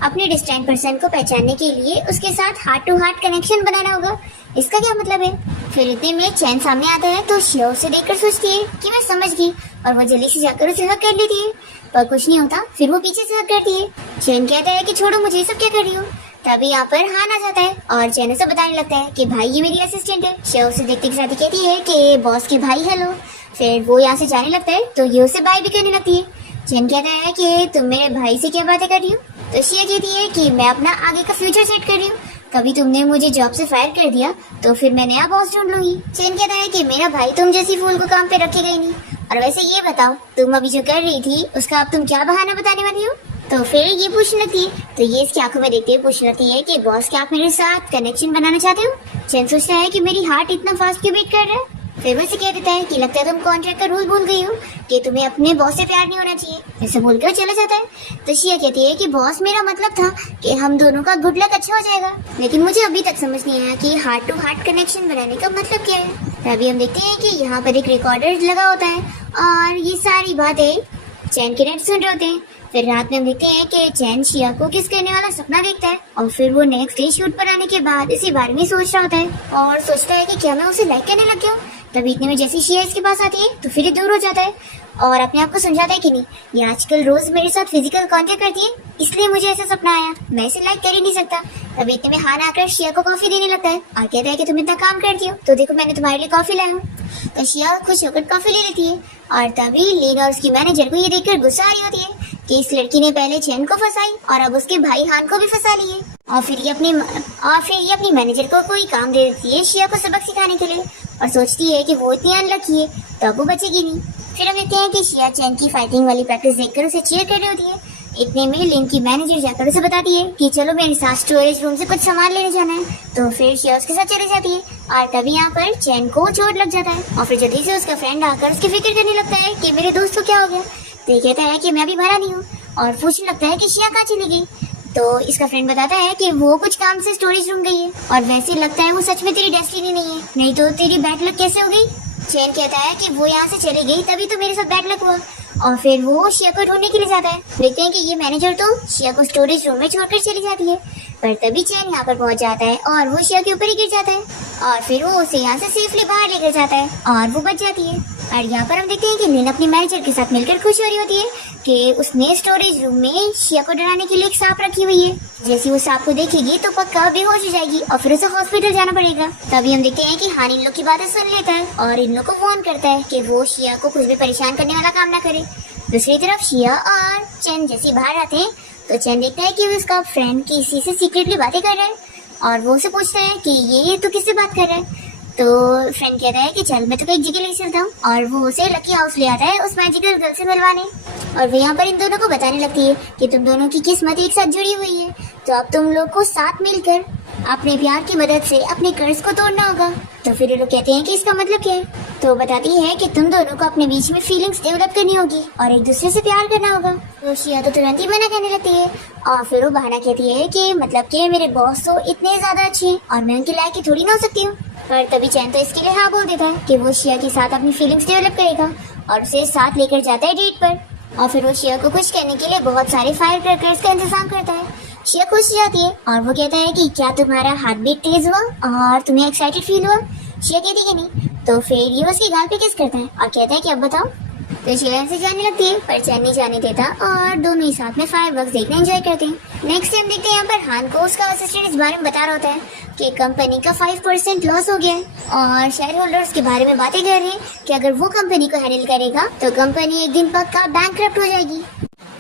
अपने डिस्टाइन पर्सन को पहचानने के लिए उसके साथ हार्ट टू हार्ट कनेक्शन बनाना होगा। इसका क्या मतलब है। फिर इतने में चैन सामने आता है तो शिया उसे देखकर सोचती है कि मैं समझ गई और वो जल्दी से जाकर उसे हक कर लेती है, पर कुछ नहीं होता। फिर वो पीछे से हक करती है। चैन कहता है कि छोड़ो मुझे, ये सब क्या कर रही हो। तभी यहाँ पर हान आ जाता है और चैन उसे बताने लगता है कि भाई ये मेरी असिस्टेंट है। शिया उसे देखते के साथ कहती है कि बॉस के भाई हेलो। फिर वो यहाँ से जाने लगता है तो ये उसे बाय भी करने लगती है। चैन कहता है कि तुम मेरे भाई से क्या बातें कर रही हो। तो शिया कहती है कि मैं अपना आगे का फ्यूचर सेट कर रही हूँ, कभी तुमने मुझे जॉब से फायर कर दिया तो फिर मैं नया बॉस ढूंढ लूंगी। चैन कहता है कि मेरा भाई तुम जैसी फूल को काम पे रखेगा ही नहीं। और वैसे ये बताओ तुम अभी जो कर रही थी उसका अब तुम क्या बहाना बताने वाली हो। तो फिर ये पूछने लगती है तो ये इसकी आंखों में देखते हुए पूछने लगती है कि बॉस क्या आप मेरे साथ कनेक्शन बनाना चाहते हो। चैन सोचता है कि मेरी हार्ट इतना फास्ट क्यों बीट कर रहा है। फिर वो उसे कह देता है कि लगता है तुम कॉन्ट्रैक्ट का रूल भूल गई हो कि तुम्हें अपने बॉस से प्यार नहीं होना चाहिए। ऐसे बोलकर चला जाता है। तो शिया कहती है कि बॉस मेरा मतलब था कि हम दोनों का गुड लक अच्छा हो जाएगा, लेकिन मुझे अभी तक समझ नहीं आया कि हार्ट टू हार्ट कनेक्शन बनाने का मतलब क्या है। तभी हम देखते हैं कि यहाँ पर एक रिकॉर्डर लगा होता है और ये सारी बातें चैन के नेट सुन रहे होते हैं। फिर रात में हम देखते हैं कि चैन शिया को किस करने वाला सपना देखता है और फिर वो नेक्स्ट डे शूट पर आने के बाद इसी बारे में सोच रहा होता है और सोचता है कि क्या मैं उसे लाइक करने लग गया। तभी इतने में जैसी शिया इसके पास आती है तो फिर ये दूर हो जाता है और अपने आप को समझाता है कि नहीं, ये आजकल रोज मेरे साथ फिजिकल कांटेक्ट करती है, इसलिए मुझे ऐसा सपना आया, मैं इसे लाइक कर ही नहीं सकता। तभी इतने में हान आकर शिया को कॉफी देने लगता है और कहता है कि तुम इतना काम करती हो तो देखो मैंने तुम्हारे लिए कॉफी लाया हूँ। तो शिया खुश होकर कॉफी ले लेती है और तभी लीन और उसकी मैनेजर को ये देखकर गुस्सा आ रही होती है कि इस लड़की ने पहले चैन को फंसाई और अब उसके भाई हान को भी फंसा लिए और फिर ये अपनी मैनेजर को कोई काम दे देती है शिया को सबक सिखाने के लिए और सोचती है कि वो इतनी अनलकी है तो अब वो बचेगी नहीं। फिर हम देखते हैं कि शिया चैन की फाइटिंग वाली प्रैक्टिस देखकर उसे चीयर कर रही होती है। इतने में लिन की मैनेजर जाकर उसे बताती है कि चलो मेरे साथ स्टोरेज रूम से कुछ सामान लेने जाना है। तो फिर शिया उसके साथ चली जाती है और तभी यहाँ पर चैन को चोट लग जाता है और फिर जल्दी से उसका फ्रेंड आकर उसकी फिक्र करने लगता है कि मेरे दोस्त को क्या हो गया। तो ये कहता है कि मैं अभी भरा नहीं हूँ और पूछने लगता है कि शिया कहाँ चली गई। तो इसका फ्रेंड बताता है कि वो कुछ काम से स्टोरेज रूम गई है और वैसे लगता है वो सच में तेरी डेस्टिनी नहीं है, नहीं तो तेरी बैड लक कैसे हो गई। चैन कहता है कि वो यहाँ से चली गई तभी तो मेरे साथ बैड लक हुआ और फिर वो शिया को ढूंढने के लिए जाता है। देखते हैं कि ये मैनेजर तो शिया को स्टोरेज रूम में छोड़कर चली जाती है, पर तभी चैन यहाँ पर पहुंच जाता है और वो शिया के ऊपर ही गिर जाता है और फिर वो उसे यहाँ से सेफली बाहर लेकर जाता है और वो बच जाती है। और यहाँ पर हम देखते हैं कि लिन अपनी मैनेजर के साथ मिलकर खुश हो रही होती है कि उसने स्टोरेज रूम में शिया को डराने के लिए एक सांप रखी हुई है, जैसे वो सांप को देखेगी तो पक्का बेहोश हो जाएगी और फिर उसे हॉस्पिटल जाना पड़ेगा। तभी हम देखते हैं कि हान इन लोग की बातें सुन लेता है और इन लोग को वार्न करता है कि वो शिया को कुछ भी परेशान करने वाला काम ना करे। दूसरी तरफ शिया और चैन जैसे बाहर आते हैं तो चैन देखता है कि उसका फ्रेंड किसी से सीक्रेटली बातें कर रहा है और वो उसे पूछता है कि ये तो किससे बात कर रहा है। तो फ्रेंड कहता है कि चल मैं तो एक जगह ले चलता हूँ और वो उसे लकी हाउस ले आता है उस मैजिकल गर्ल से मिलवाने और वो यहाँ पर इन दोनों को बताने लगती है कि तुम दोनों की किस्मत एक साथ जुड़ी हुई है, तो अब तुम लोग को साथ मिलकर अपने प्यार की मदद से अपने कर्ज को तोड़ना होगा। तो फिर ये लोग कहते हैं कि इसका मतलब क्या है। तो बताती है कि तुम दोनों को अपने बीच में फीलिंग्स डेवलप करनी होगी और एक दूसरे से प्यार करना होगा। तो शिया तो तुरंत ही मना करने लगती है और फिर वो बहाना कहती है कि मतलब कि मेरे बॉस तो इतने ज्यादा अच्छे हैं और मैं उनके लायक की थोड़ी ना हो सकती हूँ। पर तभी चैन तो इसके लिए हाँ बोल देता है कि वो शिया के साथ अपनी फीलिंग्स डेवलप करेगा और उसे साथ लेकर जाता है डेट पर और फिर वो शिया को खुश करने के लिए बहुत सारे फायर क्रैकर्स का इंतजाम करता है। शिया खुश हो जाती है और वो कहता है कि क्या तुम्हारा हार्ट बीट तेज हुआ और तुम्हें एक्साइटेड फील हुआ। शिया कहती है कि नहीं। तो फिर ये उसकी गाल पे किस करता है और कहता है कि अब बताओ। तो शिया से जाने लगती है पर चैन नहीं जाने देता और दोनों ही साथ में फायरवर्क्स देखना एंजॉय करते हैं। नेक्स्ट टाइम देखते हैं यहाँ पर हान को उसका असिस्टेंट इस बारे में बता रहा होता है कि कंपनी का 5% लॉस हो गया है और शेयर होल्डर्स के बारे में बातें कर रहे हैं कि अगर वो कंपनी को हैंडल करेगा तो कंपनी एक दिन पक्का बैंकक्रप्ट हो जाएगी।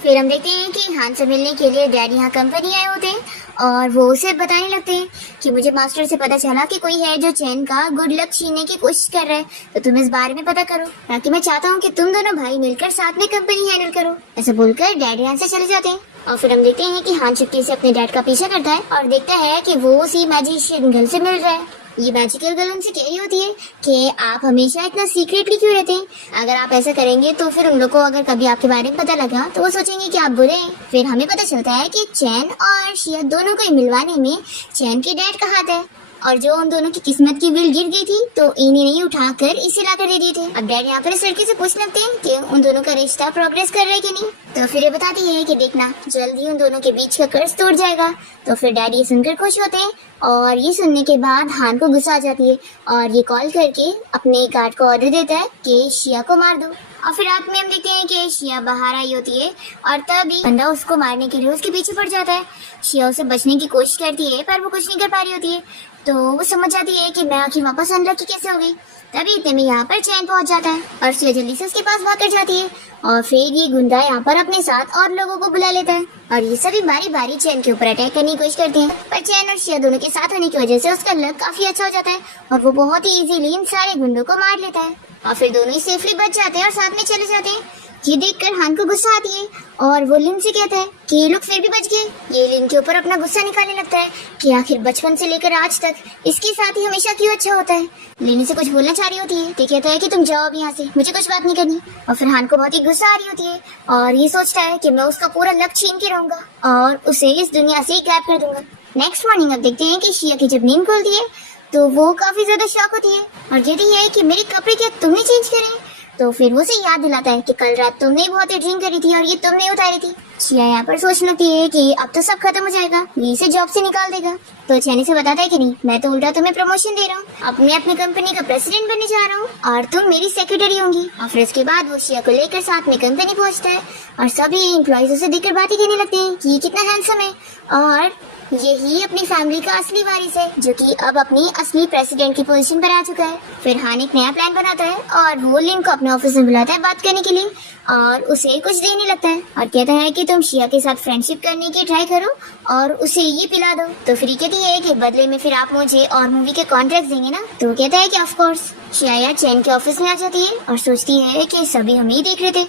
फिर हम देखते हैं कि हान से मिलने के लिए डैड यहाँ कंपनी आए होते हैं और वो उसे बताने लगते हैं कि मुझे मास्टर से पता चला कि कोई है जो चैन का गुड लक छीनने की कोशिश कर रहा है, तो तुम इस बारे में पता करो ताकि मैं चाहता हूँ कि तुम दोनों भाई मिलकर साथ में कंपनी हैंडल करो। ऐसा बोलकर डैड यहाँ से चले जाते हैं और फिर हम देखते हैं कि हान चुपके से अपने डैड का पीछा करता है और देखता है कि वो उसी मैजिशियन गर्ल से मिल रहा है। ये मैजिकल गर्ल उनसे कह रही होती है कि आप हमेशा इतना सीक्रेटली क्यों रहते हैं, अगर आप ऐसा करेंगे तो फिर उन लोग को अगर कभी आपके बारे में पता लगा तो वो सोचेंगे कि आप बुरे हैं। फिर हमें पता चलता है कि चैन और शिया दोनों को मिलवाने में चैन के डैड का हाथ है और जो उन दोनों की किस्मत की बिल गिर गई थी तो इन्हीं ने उठाकर इसे लाकर दे दिए थे। अब डैड यहाँ पर इस लड़की से पूछने लगते हैं कि उन दोनों का रिश्ता प्रोग्रेस कर रहा है कि नहीं। तो फिर ये बताती है कि देखना जल्दी उन दोनों के बीच का कर्ज तोड़ जाएगा। तो फिर डैड ये सुनकर खुश होते हैं और ये सुनने के बाद हान को गुस्सा आ जाती है और ये कॉल करके अपने गार्ड को ऑर्डर देता है कि शिया को मार दो। और फिर रात में हम देखते हैं कि शिया बाहर आई होती है और तभी बंदा उसको मारने के लिए उसके पीछे पड़ जाता है। शिया उसे बचने की कोशिश करती है पर वो कुछ नहीं कर पा रही होती है, तो वो समझ जाती है कि मैं आखिर वापस अनलकी कैसे हो गई। तभी इतने में यहाँ पर चैन पहुंच जाता है और शिया जल्दी से उसके पास भाग कर जाती है और फिर ये गुंडा यहाँ पर अपने साथ और लोगों को बुला लेता है और ये सभी बारी बारी चैन के ऊपर अटैक करने की कोशिश करते हैं। पर चैन और शिया दोनों के साथ होने की वजह से उसका लक काफी अच्छा हो जाता है और वो बहुत ही इजीली इन सारे गुंडों को मार लेता है और फिर दोनों ही सेफली बच जाते हैं और साथ में चले जाते हैं। ये देखकर हान को गुस्सा आती है और वो लिन से कहता है कि ये लोग फिर भी बच गए। ये लिन के ऊपर अपना गुस्सा निकालने लगता है कि आखिर बचपन से लेकर आज तक इसके साथ ही हमेशा क्यों अच्छा होता है। लिन से कुछ बोलना चाह रही होती है तो कहता है कि तुम जाओ अब यहाँ से, मुझे कुछ बात नहीं करनी। और फिर हान को बहुत ही गुस्सा आ रही होती है और ये सोचता है कि मैं उसका पूरा लक छीन के रहूंगा और उसे इस दुनिया से ही गायब कर दूंगा। नेक्स्ट मॉर्निंग अब देखते हैं कि शिया की जब नींद खुलती है तो वो काफी ज्यादा शॉक होती है और कहती है कि मेरे कपड़े क्या तुमने चेंज करे। तो फिर वो उसे याद दिलाता है कि कल रात तुमने बहुत ही ड्रिंक करी थी और ये तुमने उतारी थी। शिया यहाँ पर सोचने लगती है कि अब तो सब खत्म हो जाएगा, ये इसे जॉब से निकाल देगा। तो चैनी से बताता है कि नहीं, मैं तो उल्टा तुम्हें प्रमोशन दे रहा हूँ, अपनी कंपनी का प्रेसिडेंट बनने जा रहा हूँ और तुम मेरी सेक्रेटरी होंगी। और फिर इसके बाद वो शिया को लेकर साथ में कंपनी पहुँचता है और सभी एम्प्लॉइज उसे देखकर बातें करने लगते हैं कि ये कितना हैंडसम है और यही अपनी फैमिली का असली वारिस है जो कि अब अपनी असली प्रेसिडेंट की पोजीशन पर आ चुका है। फिर हान एक नया प्लान बनाता है और वो लिन को अपने ऑफिस में बुलाता है बात करने के लिए और उसे कुछ देने लगता है और कहता है कि तुम शिया के साथ फ्रेंडशिप करने की ट्राई करो और उसे ये पिला दो। तो फिर कहती है कि बदले में फिर आप मुझे और मूवी के कॉन्ट्रैक्ट देंगे ना। तो कहता है कि ऑफ कोर्स। शिया चैन के ऑफिस में आ जाती है और सोचती है कि सभी हम ही देख रहे थे।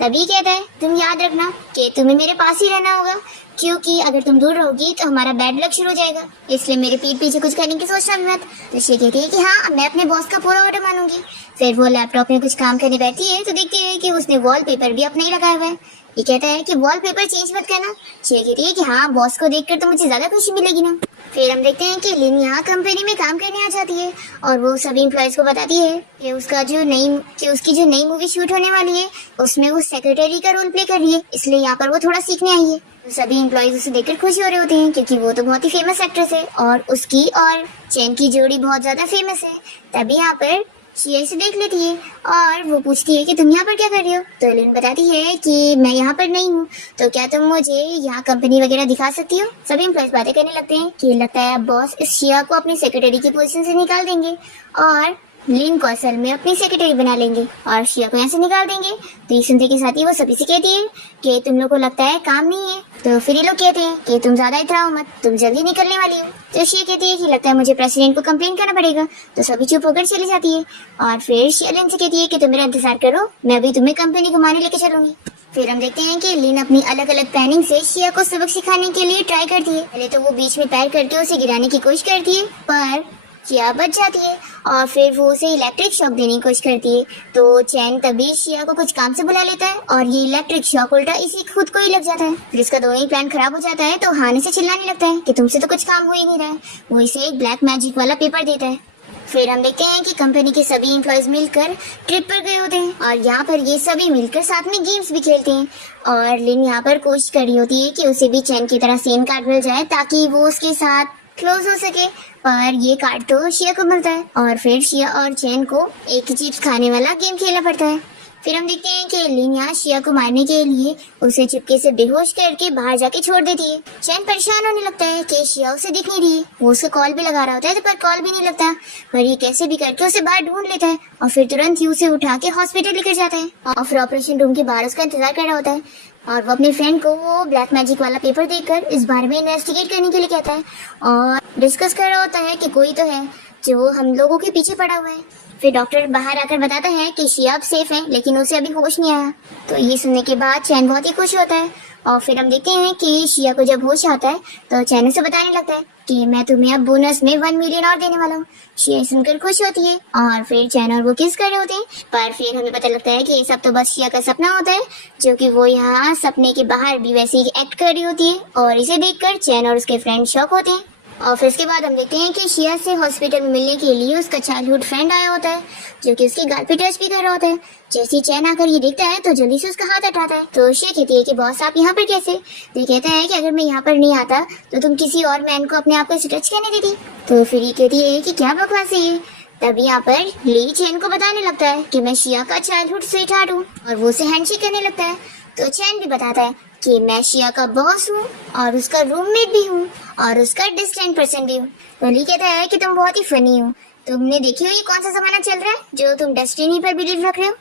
तभी कहता है तुम याद रखना कि तुम्हें मेरे पास ही रहना होगा क्योंकि अगर तुम दूर रहोगी तो हमारा बैड लक शुरू हो जाएगा, इसलिए मेरे पीठ पीछे कुछ करने की सोचना मत। तो शिया कहती है कि हाँ, मैं अपने बॉस का पूरा ऑर्डर मानूंगी। फिर वो लैपटॉप में कुछ काम करने बैठती है तो देखती है कि उसने वॉलपेपर भी अपना ही लगाया हुआ है। ये कहता है कि वॉलपेपर चेंज मत करना। शिया कहती है कि हाँ, बॉस को देखकर तो मुझे ज्यादा खुशी मिलेगी ना। फिर हम देखते हैं कि लिन यहाँ कंपनी में काम करने आ जाती है और वो सभी एम्प्लॉइज को बताती है कि उसकी जो नई मूवी शूट होने वाली है उसमें वो सेक्रेटरी का रोल प्ले कर रही है, इसलिए यहाँ पर वो थोड़ा सीखने आई है। तो सभी एम्प्लॉइज उसे देखकर खुशी हो रहे होते हैं क्योंकि वो तो बहुत ही फेमस एक्ट्रेस है और उसकी और चैन की जोड़ी बहुत ज्यादा फेमस है। तभी यहाँ पर शिया इसे देख लेती है और वो पूछती है कि तुम यहाँ पर क्या कर रही हो। तो लिन बताती है कि मैं यहाँ पर नहीं हूँ, तो क्या तुम मुझे यहाँ कंपनी वगैरह दिखा सकती हो। सभी एम्प्लॉइज बातें करने लगते हैं कि लगता है अब बॉस इस शिया को अपनी सेक्रेटरी की पोजीशन से निकाल देंगे और लिन को असल में अपनी सेक्रेटरी बना लेंगे और शिया को यहाँ से निकाल देंगे। तो ये सुनते के साथ ही वो सभी से कहती है कि तुम लोग को लगता है काम नहीं है। तो फिर ये लोग कहते हैं कि तुम ज्यादा इतराओ मत, तुम जल्दी निकलने वाली हो। तो शिया कहती है कि लगता है मुझे प्रेसिडेंट को कंप्लेन करना पड़ेगा। तो सभी चुप होकर चली जाती है और फिर शिया लिन से कहती है कि तुम मेरा इंतजार करो, मैं अभी तुम्हें कंपनी घुमाने लेके चलूंगी। फिर हम देखते हैं कि लिन अपनी अलग अलग प्लानिंग से शिया को सबक सिखाने के लिए ट्राई करती है। पहले तो वो बीच में पैर करके उसे गिराने की कोशिश करती है पर शिया बच जाती है और फिर वो उसे इलेक्ट्रिक शॉक देने की कोशिश करती है। तो चैन तभी शिया को कुछ काम से बुला लेता है और ये इलेक्ट्रिक शॉक उल्टा इसी खुद को ही लग जाता है। फिर इसका दोनों ही प्लान खराब हो जाता है तो हान से चिल्लाने लगता है कि तुमसे तो कुछ काम हो ही नहीं रहा है। वो इसे एक ब्लैक मैजिक वाला पेपर देता है। फिर हम देखते हैं कि कंपनी के सभी एम्प्लॉइज मिलकर ट्रिप पर गए होते हैं और यहाँ पर ये सभी मिलकर साथ में गेम्स भी खेलते हैं और लिन यहाँ पर कोशिश कर रही होती है कि उसे भी चैन की तरह सेम कार्ड मिल जाए ताकि वो उसके साथ क्लोज हो सके, पर ये कार्ड तो शिया को मिलता है और फिर शिया और चैन को एक ही चिप्स खाने वाला गेम खेलना पड़ता है। फिर हम देखते हैं कि लिन यहाँ शिया को मारने के लिए उसे चुपके से बेहोश करके बाहर जाके छोड़ देती है। चैन परेशान होने लगता है कि शिया उसे दिख नहीं रही है। वो उसे कॉल भी लगा रहा होता है पर कॉल भी नहीं लगता, पर ये कैसे भी करके उसे बाहर ढूंढ लेता है और फिर तुरंत ही उसे उठा के हॉस्पिटल लेकर जाता है और फिर ऑपरेशन रूम के बाहर उसका इंतजार कर रहा होता है और वो अपने फ्रेंड को वो ब्लैक मैजिक वाला पेपर देकर इस बारे में इन्वेस्टिगेट करने के लिए कहता है और डिस्कस कर रहा होता है कि कोई तो है जो हम लोगों के पीछे पड़ा हुआ है। फिर डॉक्टर बाहर आकर बताता है कि शिया अब सेफ है लेकिन उसे अभी होश नहीं आया। तो ये सुनने के बाद चैन बहुत ही खुश होता है और फिर हम देखते हैं कि शिया को जब होश आता है तो चैन उसे बताने लगता है कि मैं तुम्हें अब बोनस में 1 मिलियन और देने वाला हूँ। शिया सुनकर खुश होती है और फिर चैन और वो किस कर रहे होते हैं, पर फिर हमें पता लगता है कि ये सब तो बस शिया का सपना होता है जो कि वो यहाँ सपने के बाहर भी वैसे ही एक्ट कर रही होती है और इसे देखकर चैन और उसके फ्रेंड शॉक होते हैं। और फिर इसके बाद हम देखते हैं कि शिया से हॉस्पिटल में मिलने के लिए उसका चाइल्डहुड फ्रेंड आया होता है जो कि उसके गाल पे टच भी कर रहा होता है। जैसे चैन आकर ये देखता है तो जल्दी से उसका हाथ हटाता है। तो शिया कहती है कि बॉस आप यहाँ पर कैसे। तो ये कहता है कि अगर मैं यहाँ पर नहीं आता तो तुम किसी और मैन को अपने आप को टच करने देती। तो फिर ये कहती है कि क्या बकवास है ये। तभी यहाँ पर ली चैन को बताने लगता है कि मैं शिया का चाइल्डहुड स्वीटहार्ट हूँ और वो उसे हैंडशेक करने लगता है। तो चैन भी बताता है कि मैं शिया का बॉस हूँ और उसका रूममेट भी हूँ और उसका डिस्टेंट पर्सन भी हूँ। तो ली कहता है कि तुम बहुत ही फनी हो, तुमने देखी हो ये कौन सा जमाना चल रहा है जो तुम डेस्टिनी पर बिलीव रख रहे हो।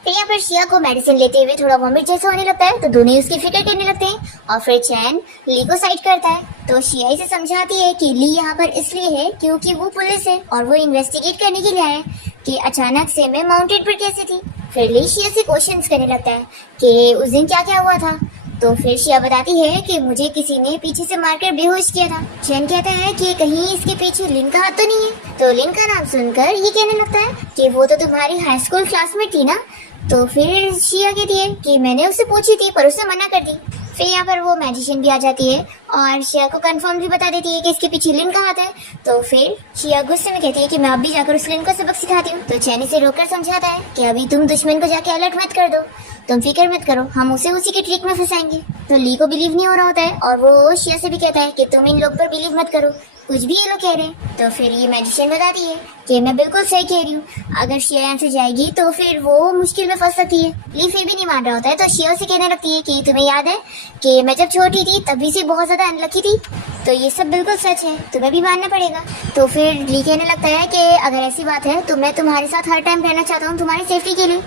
फिर यहाँ पर शिया को मेडिसिन लेते हुए थोड़ा वॉमिट जैसा होने लगता है तो दोनों उसकी फिक्र करने लगते हैं और फिर चैन ली को साइड करता है। तो शिया इसे समझाती है कि ली यहाँ पर इसलिए है क्योंकि वो पुलिस है और वो इन्वेस्टिगेट करने के लिए आया कि अचानक से मैं माउंटेन पर कैसे थी। फिर ली शिया से क्वेश्चंस करने लगता है कि उस दिन क्या क्या हुआ था। तो फिर शिया बताती है कि मुझे किसी ने पीछे से मारकर बेहोश किया था। चैन कहता है कि कहीं इसके पीछे लिन का हाथ तो नहीं है। तो लिन का नाम सुनकर ये कहने लगता है कि वो तो तुम्हारी हाई स्कूल क्लासमेट थी ना। तो फिर शिया कहती है कि मैंने उससे पूछी थी पर उसने मना कर दी। फिर यहाँ पर वो मैजिशियन भी आ जाती है और शिया को कंफर्म भी बता देती है कि इसके पीछे लिन का हाथ है। तो फिर शिया गुस्से में कहती है कि मैं अब भी जाकर उस लिन को सबक सिखाती हूँ। तो चैन इसे रोककर समझाता है कि अभी तुम दुश्मन को जाके अलर्ट मत कर दो, तुम फिक्र मत करो, हम उसे उसी के ट्रिक में फंसाएंगे। तो ली को बिलीव नहीं हो रहा होता है और वो शिया से भी कहता है कि तुम इन लोग पर बिलीव मत करो, कुछ भी ये लोग कह रहे हैं। तो फिर ये मैजिशियन बताती है कि मैं बिल्कुल सही कह रही हूँ, अगर शिया यहाँ से जाएगी तो फिर वो मुश्किल में फंस सकती है। ली फिर भी नहीं मान रहा होता है तो शिया से कहने लगती है कि तुम्हें याद है कि मैं जब छोटी थी तभी से बहुत ज्यादा अनलकी थी। तो ये सब बिल्कुल सच है, तुम्हें भी मानना पड़ेगा। तो फिर ली कहने लगता है कि अगर ऐसी बात है तो मैं तुम्हारे साथ हर टाइम रहना चाहता हूँ तुम्हारी सेफ्टी के लिए।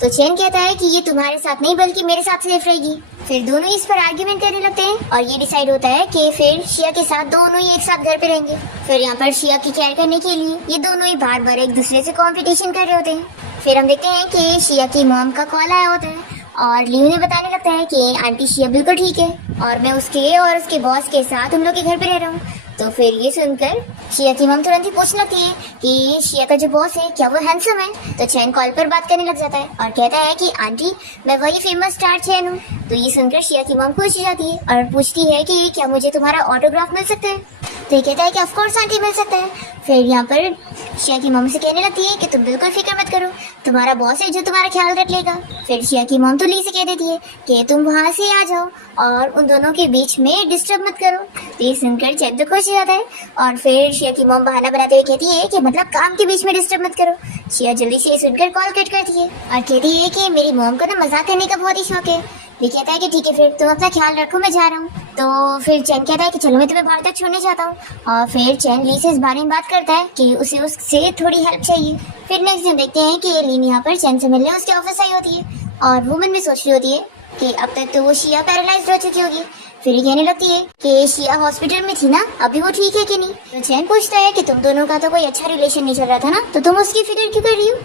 तो चैन कहता है कि ये तुम्हारे साथ नहीं बल्कि मेरे साथ सेफ रहेगी। फिर दोनों इस पर आर्ग्यूमेंट करने लगते हैं और ये डिसाइड होता है कि फिर शिया के साथ दोनों ही एक साथ घर पे रहेंगे। फिर यहाँ पर शिया की केयर करने के लिए ये दोनों ही बार बार एक दूसरे से कंपटीशन कर रहे होते हैं। फिर हम देखते हैं कि शिया की मॉम का कॉल आया होता है और ली उन्हें बताने लगता है कि आंटी शिया बिल्कुल ठीक है और मैं उसके और उसके बॉस के साथ उन लोग के घर पे रह रहा हूँ। तो फिर ये सुनकर शिया की मम तुरंत ही पूछने लगती है कि शिया का जो बॉस है क्या वो हैंडसम है। तो चैन कॉल पर बात करने लग जाता है और कहता है कि आंटी मैं वही फेमस स्टार चैन हूँ। तो ये सुनकर शिया की मम खुश हो जाती है और पूछती है कि क्या मुझे तुम्हारा ऑटोग्राफ मिल सकता है। तो ये कहता है कि ऑफ कोर्स आंटी मिल सकता है। फिर यहाँ पर शिया की मम से कहने लगती है कि तुम बिल्कुल फिक्र मत करो, तुम्हारा बॉस है जो तुम्हारा ख्याल रख लेगा। फिर शिया की मम तो ली से कह देती है कि तुम वहाँ से आ जाओ और उन दोनों के बीच में डिस्टर्ब मत करो। तो ये सुनकर चैन तो खुश हो जाता है और फिर शिया की मम बहाना बनाते हुए कहती है कि मतलब काम के बीच में डिस्टर्ब मत करो। शिया जल्दी से सुनकर कॉल कट करती है और कहती है कि मेरी मॉम को ना मजाक करने का बहुत ही शौक है। वे कहता है कि ठीक है फिर तुम अपना ख्याल रखो, मैं जा रहा हूँ। तो फिर चैन कहता है कि चलो मैं तुम्हें बाहर तक छोड़ने जाता हूँ और फिर चैन ली से इस बारे में बात करता है कि उसे उससे थोड़ी हेल्प चाहिए। फिर नेक्स्ट दिन देखते हैं कि लीन यहाँ पर चैन से मिलने उसके ऑफिस आई होती है और वो मन में सोच रही होती है कि अब तक तो वो शिया पैरालाइज्ड हो चुकी होगी। फिर ये कहने लगती है कि शिया हॉस्पिटल में थी ना, अभी वो ठीक है कि नहीं। तो चैन पूछता है कि तुम दोनों का तो कोई अच्छा रिलेशन नहीं चल रहा था ना, तो तुम उसकी फिक्र क्यों कर रही हो।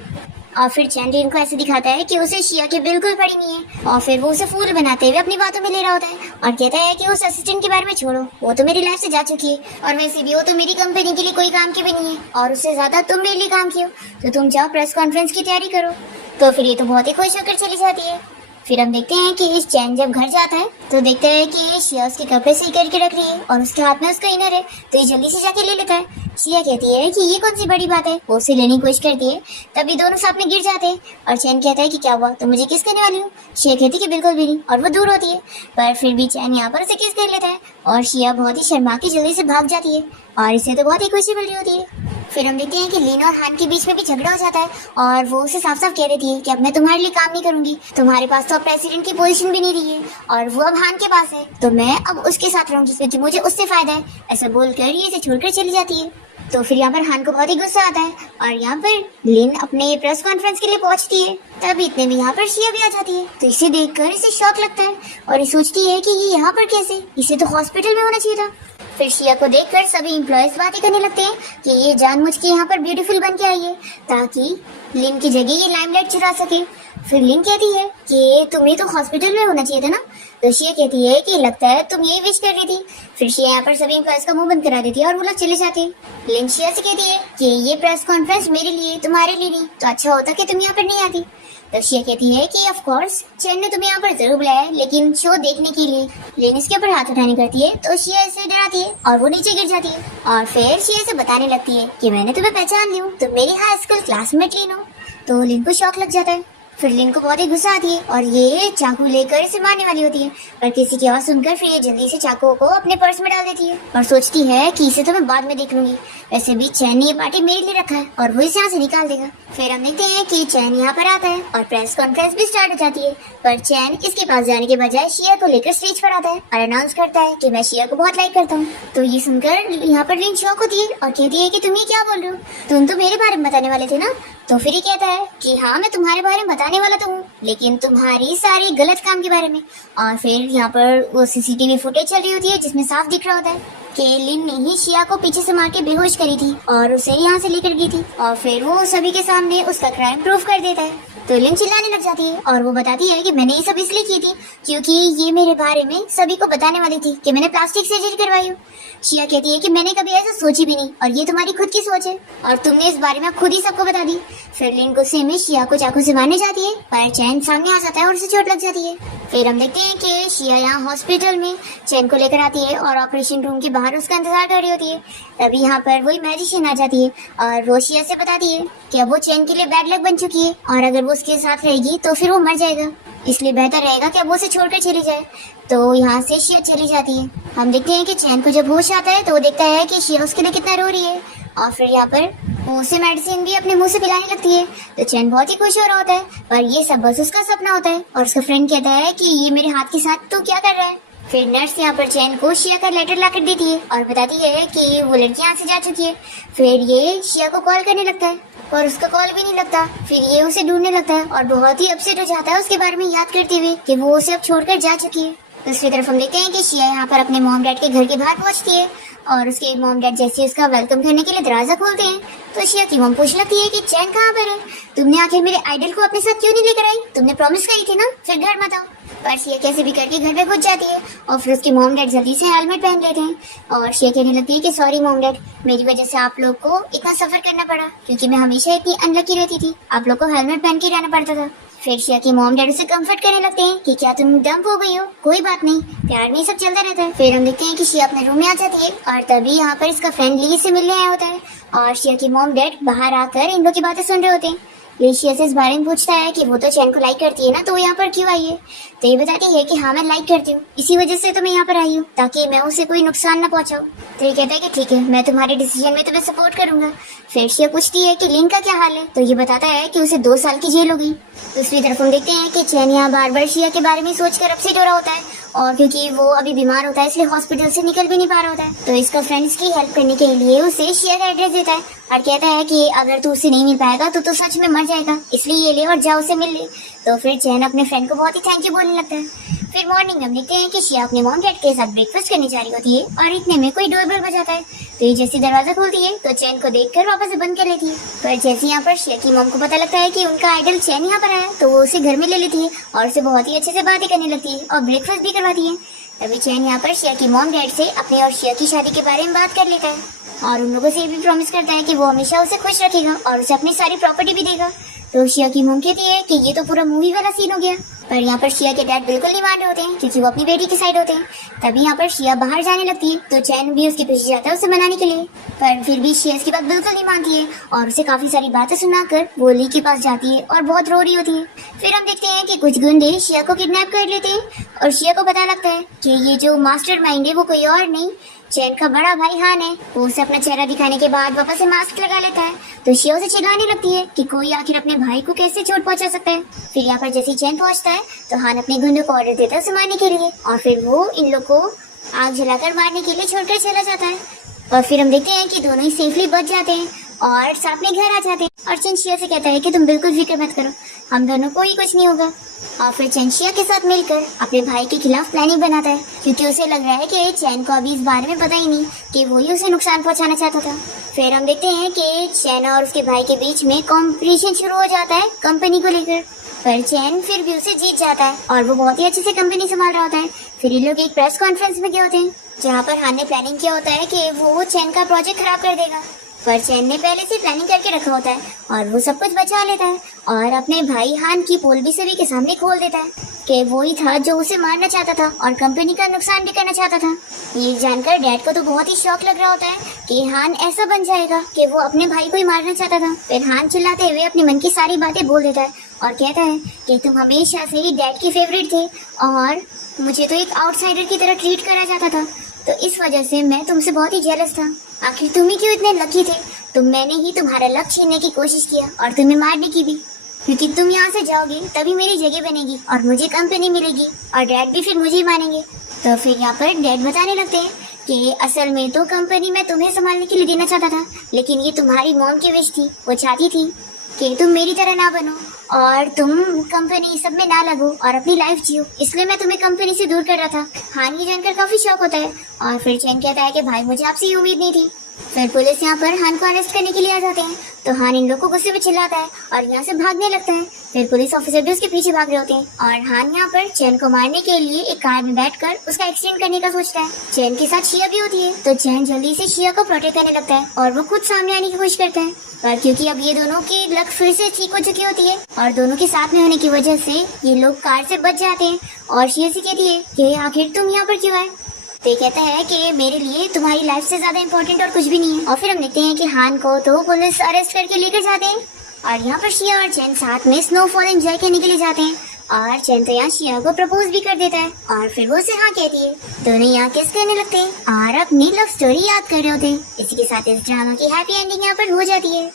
और फिर चैन लीन को ऐसे दिखाता है कि उसे शिया की बिल्कुल पड़ी नहीं है और फिर वो उसे फूल बनाते हुए अपनी बातों में ले रहा होता है और कहता है कि उस असिस्टेंट के बारे में छोड़ो, वो तो मेरी लाइफ से जा चुकी है और वैसे भी वो तो मेरी कंपनी के लिए कोई काम की भी नहीं है और उससे ज्यादा तुम मेरे लिए काम किया, तो तुम जाओ प्रेस कॉन्फ्रेंस की तैयारी करो। तो फिर ये तो बहुत ही खुश होकर चली जाती है। फिर हम देखते हैं कि इस चैन जब घर जाता है तो देखते हैं कि शिया उसके कपड़े सही करके रख रही है और उसके हाथ में उसका इनर है। तो ये जल्दी से जाके ले लेता है। शिया कहती है कि ये कौन सी बड़ी बात है, वो उसे लेने की कोशिश करती है, तभी दोनों साथ में गिर जाते हैं और चैन कहता है कि क्या हुआ, तो मुझे किस करने वाली हूँ। शिया कहती है कि बिल्कुल भी नहीं और वो दूर होती है, पर फिर भी चैन यहाँ पर उसे किस कर लेता है और शिया बहुत ही शर्मा के जल्दी से भाग जाती है और इसे तो बहुत ही खुशी मिल रही होती है। फिर हम देखते हैं कि लीन और हान के बीच में भी झगड़ा हो जाता है और वो उसे साफ साफ कह देती है कि अब मैं तुम्हारे लिए काम नहीं करूंगी, तुम्हारे पास तो अब प्रेसिडेंट की पोजीशन भी नहीं रही है और वो अब हान के पास है, तो मैं अब उसके साथ रहूंगी क्योंकि मुझे उससे फायदा है। ऐसा बोलकर ये इसे छोड़कर चली जाती है। तो फिर यहाँ पर हान को बहुत ही गुस्सा आता है और यहाँ पर लीन अपने प्रेस कॉन्फ्रेंस के लिए पहुंचती है। तभी इतने में यहाँ पर शिया भी आ जाती है। तो इसे देखकर इसे शॉक लगता है और ये सोचती है कि ये यहाँ पर कैसे, इसे तो हॉस्पिटल में होना चाहिए था। फिर शिया को देखकर सभी एम्प्लॉयज बातें करने लगते हैं कि ये जानबूझ के यहाँ पर ब्यूटीफुल बन के आई है ताकि लिन की जगह ये लाइमलाइट चुरा सके। फिर लिन कहती है कि तुम्हें तो हॉस्पिटल में होना चाहिए था ना। तो शिया कहती है कि लगता है तुम यही विश कर रही थी। फिर शिया यहाँ पर सभी एम्प्लॉयज का मुंह बंद करा देती है और वो लोग चले जाते हैं। लिन शिया से कहती है कि ये प्रेस कॉन्फ्रेंस मेरे लिए, तुम्हारे लिए नहीं, तो अच्छा होता कि तुम यहाँ पर नहीं आती। तो शिया कहती है कि ऑफ कोर्स चैन ने तुम्हें यहाँ पर जरूर बुलाया है, लेकिन शो देखने के लिए। लेकिन इसके ऊपर हाथ उठाने करती है तो शिया इसे डराती है और वो नीचे गिर जाती है और फिर शिया से बताने लगती है कि मैंने तुम्हें पहचान ली हूँ, तुम मेरी हाई स्कूल क्लासमेट लिन हो। तो लिन को शौक लग जाता है। फिर लिन को बहुत ही गुस्सा आती है और ये चाकू लेकर इसे मारने वाली होती है, पर किसी की आवाज सुनकर फिर ये जल्दी से चाकू को अपने पर्स में डाल देती है और सोचती है कि इसे तो मैं बाद में देख लूंगी, वैसे भी चैन ने ये पार्टी मेरे लिए रखा है और वो इसे यहाँ से निकाल देगा। फिर हम देखते हैं कि चैन यहाँ पर आता है और प्रेस कॉन्फ्रेंस भी स्टार्ट हो जाती है, पर चैन इसके पास जाने के बजाय शिया को लेकर स्टेज पर आता है और अनाउंस करता है कि मैं शिया को बहुत लाइक करता हूँ। तो ये सुनकर यहाँ पर लिन शॉक होती है और कहती है कि तुम ये क्या बोल रहे हो, तुम तो मेरे बारे में बताने वाले थे ना। तो फिर ये कहता है कि हाँ मैं तुम्हारे बारे में बताने वाला तो हूँ, लेकिन तुम्हारी सारी गलत काम के बारे में। और फिर यहाँ पर वो सीसीटीवी फुटेज चल रही होती है जिसमें साफ दिख रहा होता है कि लिन ने ही शिया को पीछे से मार के बेहोश करी थी और उसे यहाँ से लेकर गई थी और फिर वो सभी के सामने उसका क्राइम प्रूफ कर देता है। तो लिन चिल्लाने लग जाती है और वो बताती है कि मैंने ये सब इसलिए की थी क्योंकि ये मेरे बारे में सभी को बताने वाली थी कि मैंने प्लास्टिक सर्जरी करवाई हूँ। शिया कहती है कि मैंने कभी ऐसा सोची भी नहीं और ये तुम्हारी खुद की सोच है और तुमने इस बारे में खुद ही सबको बता दी। फिर लिन गुस्से में शिया को चाकू से मारने जाती है पर चैन सामने आ जाता है और उसे चोट लग जाती है। फिर हम देखते हैं कि शिया यहाँ हॉस्पिटल में चैन को लेकर आती है और ऑपरेशन रूम के बाहर उसका इंतजार कर रही होती है। तभी यहाँ पर वही मैजिशियन आ जाती है और वो शिया से बताती है कि अब वो चैन के लिए बैड लक बन चुकी है और अगर वो उसके साथ रहेगी तो फिर वो मर जाएगा, इसलिए बेहतर रहेगा कि अब वो उसे छोड़कर चली जाए। तो यहाँ से शिया चली जाती है। हम देखते हैं कि चैन को जब होश आता है तो वो देखता है कि शिया उसके लिए कितना रो रही है और फिर यहाँ पर वो उसे मेडिसिन भी अपने मुंह से पिलाने लगती है। तो चैन बहुत ही खुश हो रहा होता है पर ये सब बस उसका सपना होता है और उसका फ्रेंड कहता है कि ये मेरे हाथ के साथ तू क्या कर रहा है। फिर नर्स यहाँ पर चैन को शिया का लेटर लाकर देती है और बताती है कि वो लड़की यहाँ से जा चुकी है। फिर ये शिया को कॉल करने लगता है और उसका कॉल भी नहीं लगता। फिर ये उसे ढूंढने लगता है और बहुत ही अपसेट हो जाता है उसके बारे में याद करते हुए कि वो उसे अब छोड़कर जा चुकी है। दूसरी तरफ हम देखते हैं कि शिया यहाँ पर अपने मॉम डैड के घर के बाहर पहुंचती है और उसके मॉम डैड जैसे उसका वेलकम करने के लिए दरवाजा खोलते हैं तो शिया की मॉम पूछने लगती है कि चैन कहाँ पर है, तुमने आखिर मेरे आइडल को अपने साथ क्यों नहीं लेकर आई, तुमने प्रॉमिस करी थी ना, फिर घर मत आओ। पर शिया कैसे भी करके घर पे घुस जाती है और फिर उसके मॉम डैड जल्दी से हेलमेट पहन लेते हैं और शिया कहने लगती है कि सॉरी मॉम डैड, मेरी वजह से आप लोग को इतना सफर करना पड़ा क्योंकि मैं हमेशा इतनी अनलकी रहती थी, आप लोग को हेलमेट पहन के रहना पड़ता था। फिर शिया की मॉम डैड उसे कंफर्ट करने लगते हैं कि क्या तुम डंप हो गई हो, कोई बात नहीं, प्यार में सब चलता रहता है। फिर हम देखते हैं कि शिया अपने रूम में आ जाती है और तभी यहाँ पर इसका फ्रेंड ली से मिलने आया होता है और शिया की मॉम डैड बाहर आकर इन लोग की बातें सुन रहे होते हैं। ली शिया से इस बारे में पूछता है कि वो तो चैन को लाइक करती है ना, तो वो यहाँ पर क्यों आई है। तो ये बताती है कि हाँ मैं लाइक करती हूँ, इसी वजह से तो मैं यहाँ पर आई हूँ ताकि मैं उसे कोई नुकसान न पहुँचाऊँ। तो ये कहता है कि ठीक है, मैं तुम्हारे डिसीजन में तुम्हें सपोर्ट करूंगा। फिर शिया पूछती है कि लिन का क्या हाल है, तो ये बताता है कि उसे 2 साल की जेल हो गई। दूसरी तरफ हम देखते हैं कि चैन यहाँ बार बार शिया के बारे में सोचकर अपसेट हो रहा होता है और क्योंकि वो अभी बीमार होता है इसलिए हॉस्पिटल से निकल भी नहीं पा रहा होता है। तो इसका फ्रेंड्स की हेल्प करने के लिए उसे शिया का एड्रेस देता है और कहता है कि अगर तू उसे नहीं मिल पाएगा तो सच में मर जाएगा, इसलिए ये ले और जाओ उसे मिल ले। तो फिर चैन अपने फ्रेंड को बहुत ही थैंक यू बोलने लगता है। फिर मॉर्निंग हम देखते हैं कि शिया अपने मॉम डैड के साथ ब्रेकफास्ट करने जा रही होती है और इतने में कोई डोरबेल बजाता है। तो ये जैसे दरवाजा खोलती है तो चैन को देखकर वापस से बंद कर लेती है। पर जैसे यहाँ पर शिया की मॉम को पता लगता है कि उनका आइडल चैन यहाँ पर आया तो वो उसे घर में ले लेती है और उसे बहुत ही अच्छे से बातें करने लगती है और ब्रेकफास्ट भी करवाती है। तभी चैन यहाँ पर शिया की मॉम डैड से अपने और शिया की शादी के बारे में बात कर लेता है और उन लोगों से ये भी प्रॉमिस करता है कि वो हमेशा उसे खुश रखेगा और उसे अपनी सारी प्रॉपर्टी भी देगा। तो शिया की मॉम कहती है कि ये तो पूरा मूवी वाला सीन हो गया, पर यहाँ पर शिया के डैड बिल्कुल नहीं मान रहे होते हैं क्योंकि वो अपनी बेटी की साइड होते हैं। तभी यहाँ पर शिया बाहर जाने लगती है तो चैन भी उसके पीछे जाता है उसे मनाने के लिए, पर फिर भी शिया इसकी बात बिल्कुल नहीं मानती है और उसे काफी सारी बातें सुनाकर वो ली के पास जाती है और बहुत रो रही होती है। फिर हम देखते हैं कि कुछ गुंडे शिया को किडनैप कर लेते हैं और शिया को पता लगता है कि ये जो मास्टरमाइंड है वो कोई और नहीं चैन का बड़ा भाई हान है। वो उसे अपना चेहरा दिखाने के बाद वापस से मास्क लगा लेता है तो शिया उसे चिल्लाने लगती है कि कोई आखिर अपने भाई को कैसे चोट पहुंचा सकता है। फिर यहाँ पर जैसे चैन पहुंचता है तो हान अपने गुंडों को ऑर्डर देता है उसे मारने के लिए और फिर वो इन लोग को आग जलाकर मारने के लिए छोड़कर चला जाता है। और फिर हम देखते हैं कि दोनों ही सेफली बच जाते हैं और साथ में घर आ जाते हैं और चैन शिया से कहता है कि तुम बिल्कुल फिक्र मत करो, हम दोनों को ही कुछ नहीं होगा। और फिर चैन शिया के साथ मिलकर अपने भाई के खिलाफ प्लानिंग बनाता है क्योंकि उसे लग रहा है कि चैन को अभी इस बारे में पता ही नहीं कि वो ही उसे नुकसान पहुंचाना चाहता था। फिर हम देखते हैं कि चैन और उसके भाई के बीच में कॉम्पिटिशन शुरू हो जाता है कंपनी को लेकर, पर चैन फिर भी उसे जीत जाता है और वो बहुत ही अच्छे से कंपनी संभाल रहा होता है। फिर ये लोग एक प्रेस कॉन्फ्रेंस में गए होते हैं जहाँ पर हान ने प्लानिंग किया होता है कि वो चैन का प्रोजेक्ट खराब कर देगा, पर चैन ने पहले से प्लानिंग करके रखा होता है और वो सब कुछ बचा लेता है और अपने भाई हान की पोल भी सभी के सामने खोल देता है कि वो ही था जो उसे मारना चाहता था और कंपनी का नुकसान भी करना चाहता था। ये जानकर डैड को तो बहुत ही शौक लग रहा होता है कि हान ऐसा बन जाएगा कि वो अपने भाई को ही मारना चाहता था। फिर हान चिल्लाते हुए अपने मन की सारी बातें बोल देता है और कहता है कि तुम हमेशा से ही डैड की फेवरेट थे और मुझे तो एक आउटसाइडर की तरह ट्रीट करा जाता था, तो इस वजह से मैं तुमसे बहुत ही जेलस था। आखिर तुम ही क्यों इतने लकी थे, तो मैंने ही तुम्हारा लक छीनने की कोशिश किया और तुम्हें मारने की भी, क्योंकि तुम यहाँ से जाओगे तभी मेरी जगह बनेगी और मुझे कंपनी मिलेगी और डैड भी फिर मुझे ही मानेंगे। तो फिर यहाँ पर डैड बताने लगते हैं कि असल में तो कंपनी मैं तुम्हें संभालने के लिए देना चाहता था, लेकिन ये तुम्हारी मॉम की विश थी, वो चाहती थी कि तुम मेरी तरह ना बनो और तुम कंपनी सब में ना लगो और अपनी लाइफ जियो, इसलिए मैं तुम्हें कंपनी से दूर कर रहा था। हान ये जानकर काफी शौक होता है और फिर चैन कहता है कि भाई मुझे आपसे ये उम्मीद नहीं थी। फिर पुलिस यहाँ पर हान को अरेस्ट करने के लिए आ जाते हैं तो हान इन लोग को गुस्से में चिल्लाता है और यहाँ से भागने लगता है। फिर पुलिस ऑफिसर भी उसके पीछे भाग रहे होते हैं और हान यहाँ पर चैन को मारने के लिए एक कार में बैठकर उसका एक्सीडेंट करने का सोचता है। चैन के साथ शिया भी होती है तो चैन जल्दी से शिया को प्रोटेक्ट करने लगता है और वो खुद सामने आने की कोशिश करता है, पर क्योंकि अब ये दोनों की लक फिर से ठीक हो चुकी होती है और दोनों के साथ में होने की वजह से ये लोग कार से बच जाते हैं। और शिया से कहती है कि आखिर तुम यहाँ पर क्यों आए? तो ये कहता है कि मेरे लिए तुम्हारी लाइफ से ज्यादा इम्पोर्टेंट और कुछ भी नहीं है। और फिर हम देखते हैं कि हान को तो पुलिस अरेस्ट करके लेकर जाते हैं और यहाँ पर शिया और चैन साथ में स्नोफॉल एंजॉय करने के लिए जाते हैं और चैन तो यहाँ शिया को प्रपोज भी कर देता है और फिर वो उसे हाँ कहती है। दोनों यहाँ किस करने लगते हैं और अपनी लव स्टोरी याद कर रहे होते हैं। इसी के साथ इस ड्रामा की हैप्पी एंडिंग यहाँ पर हो जाती है।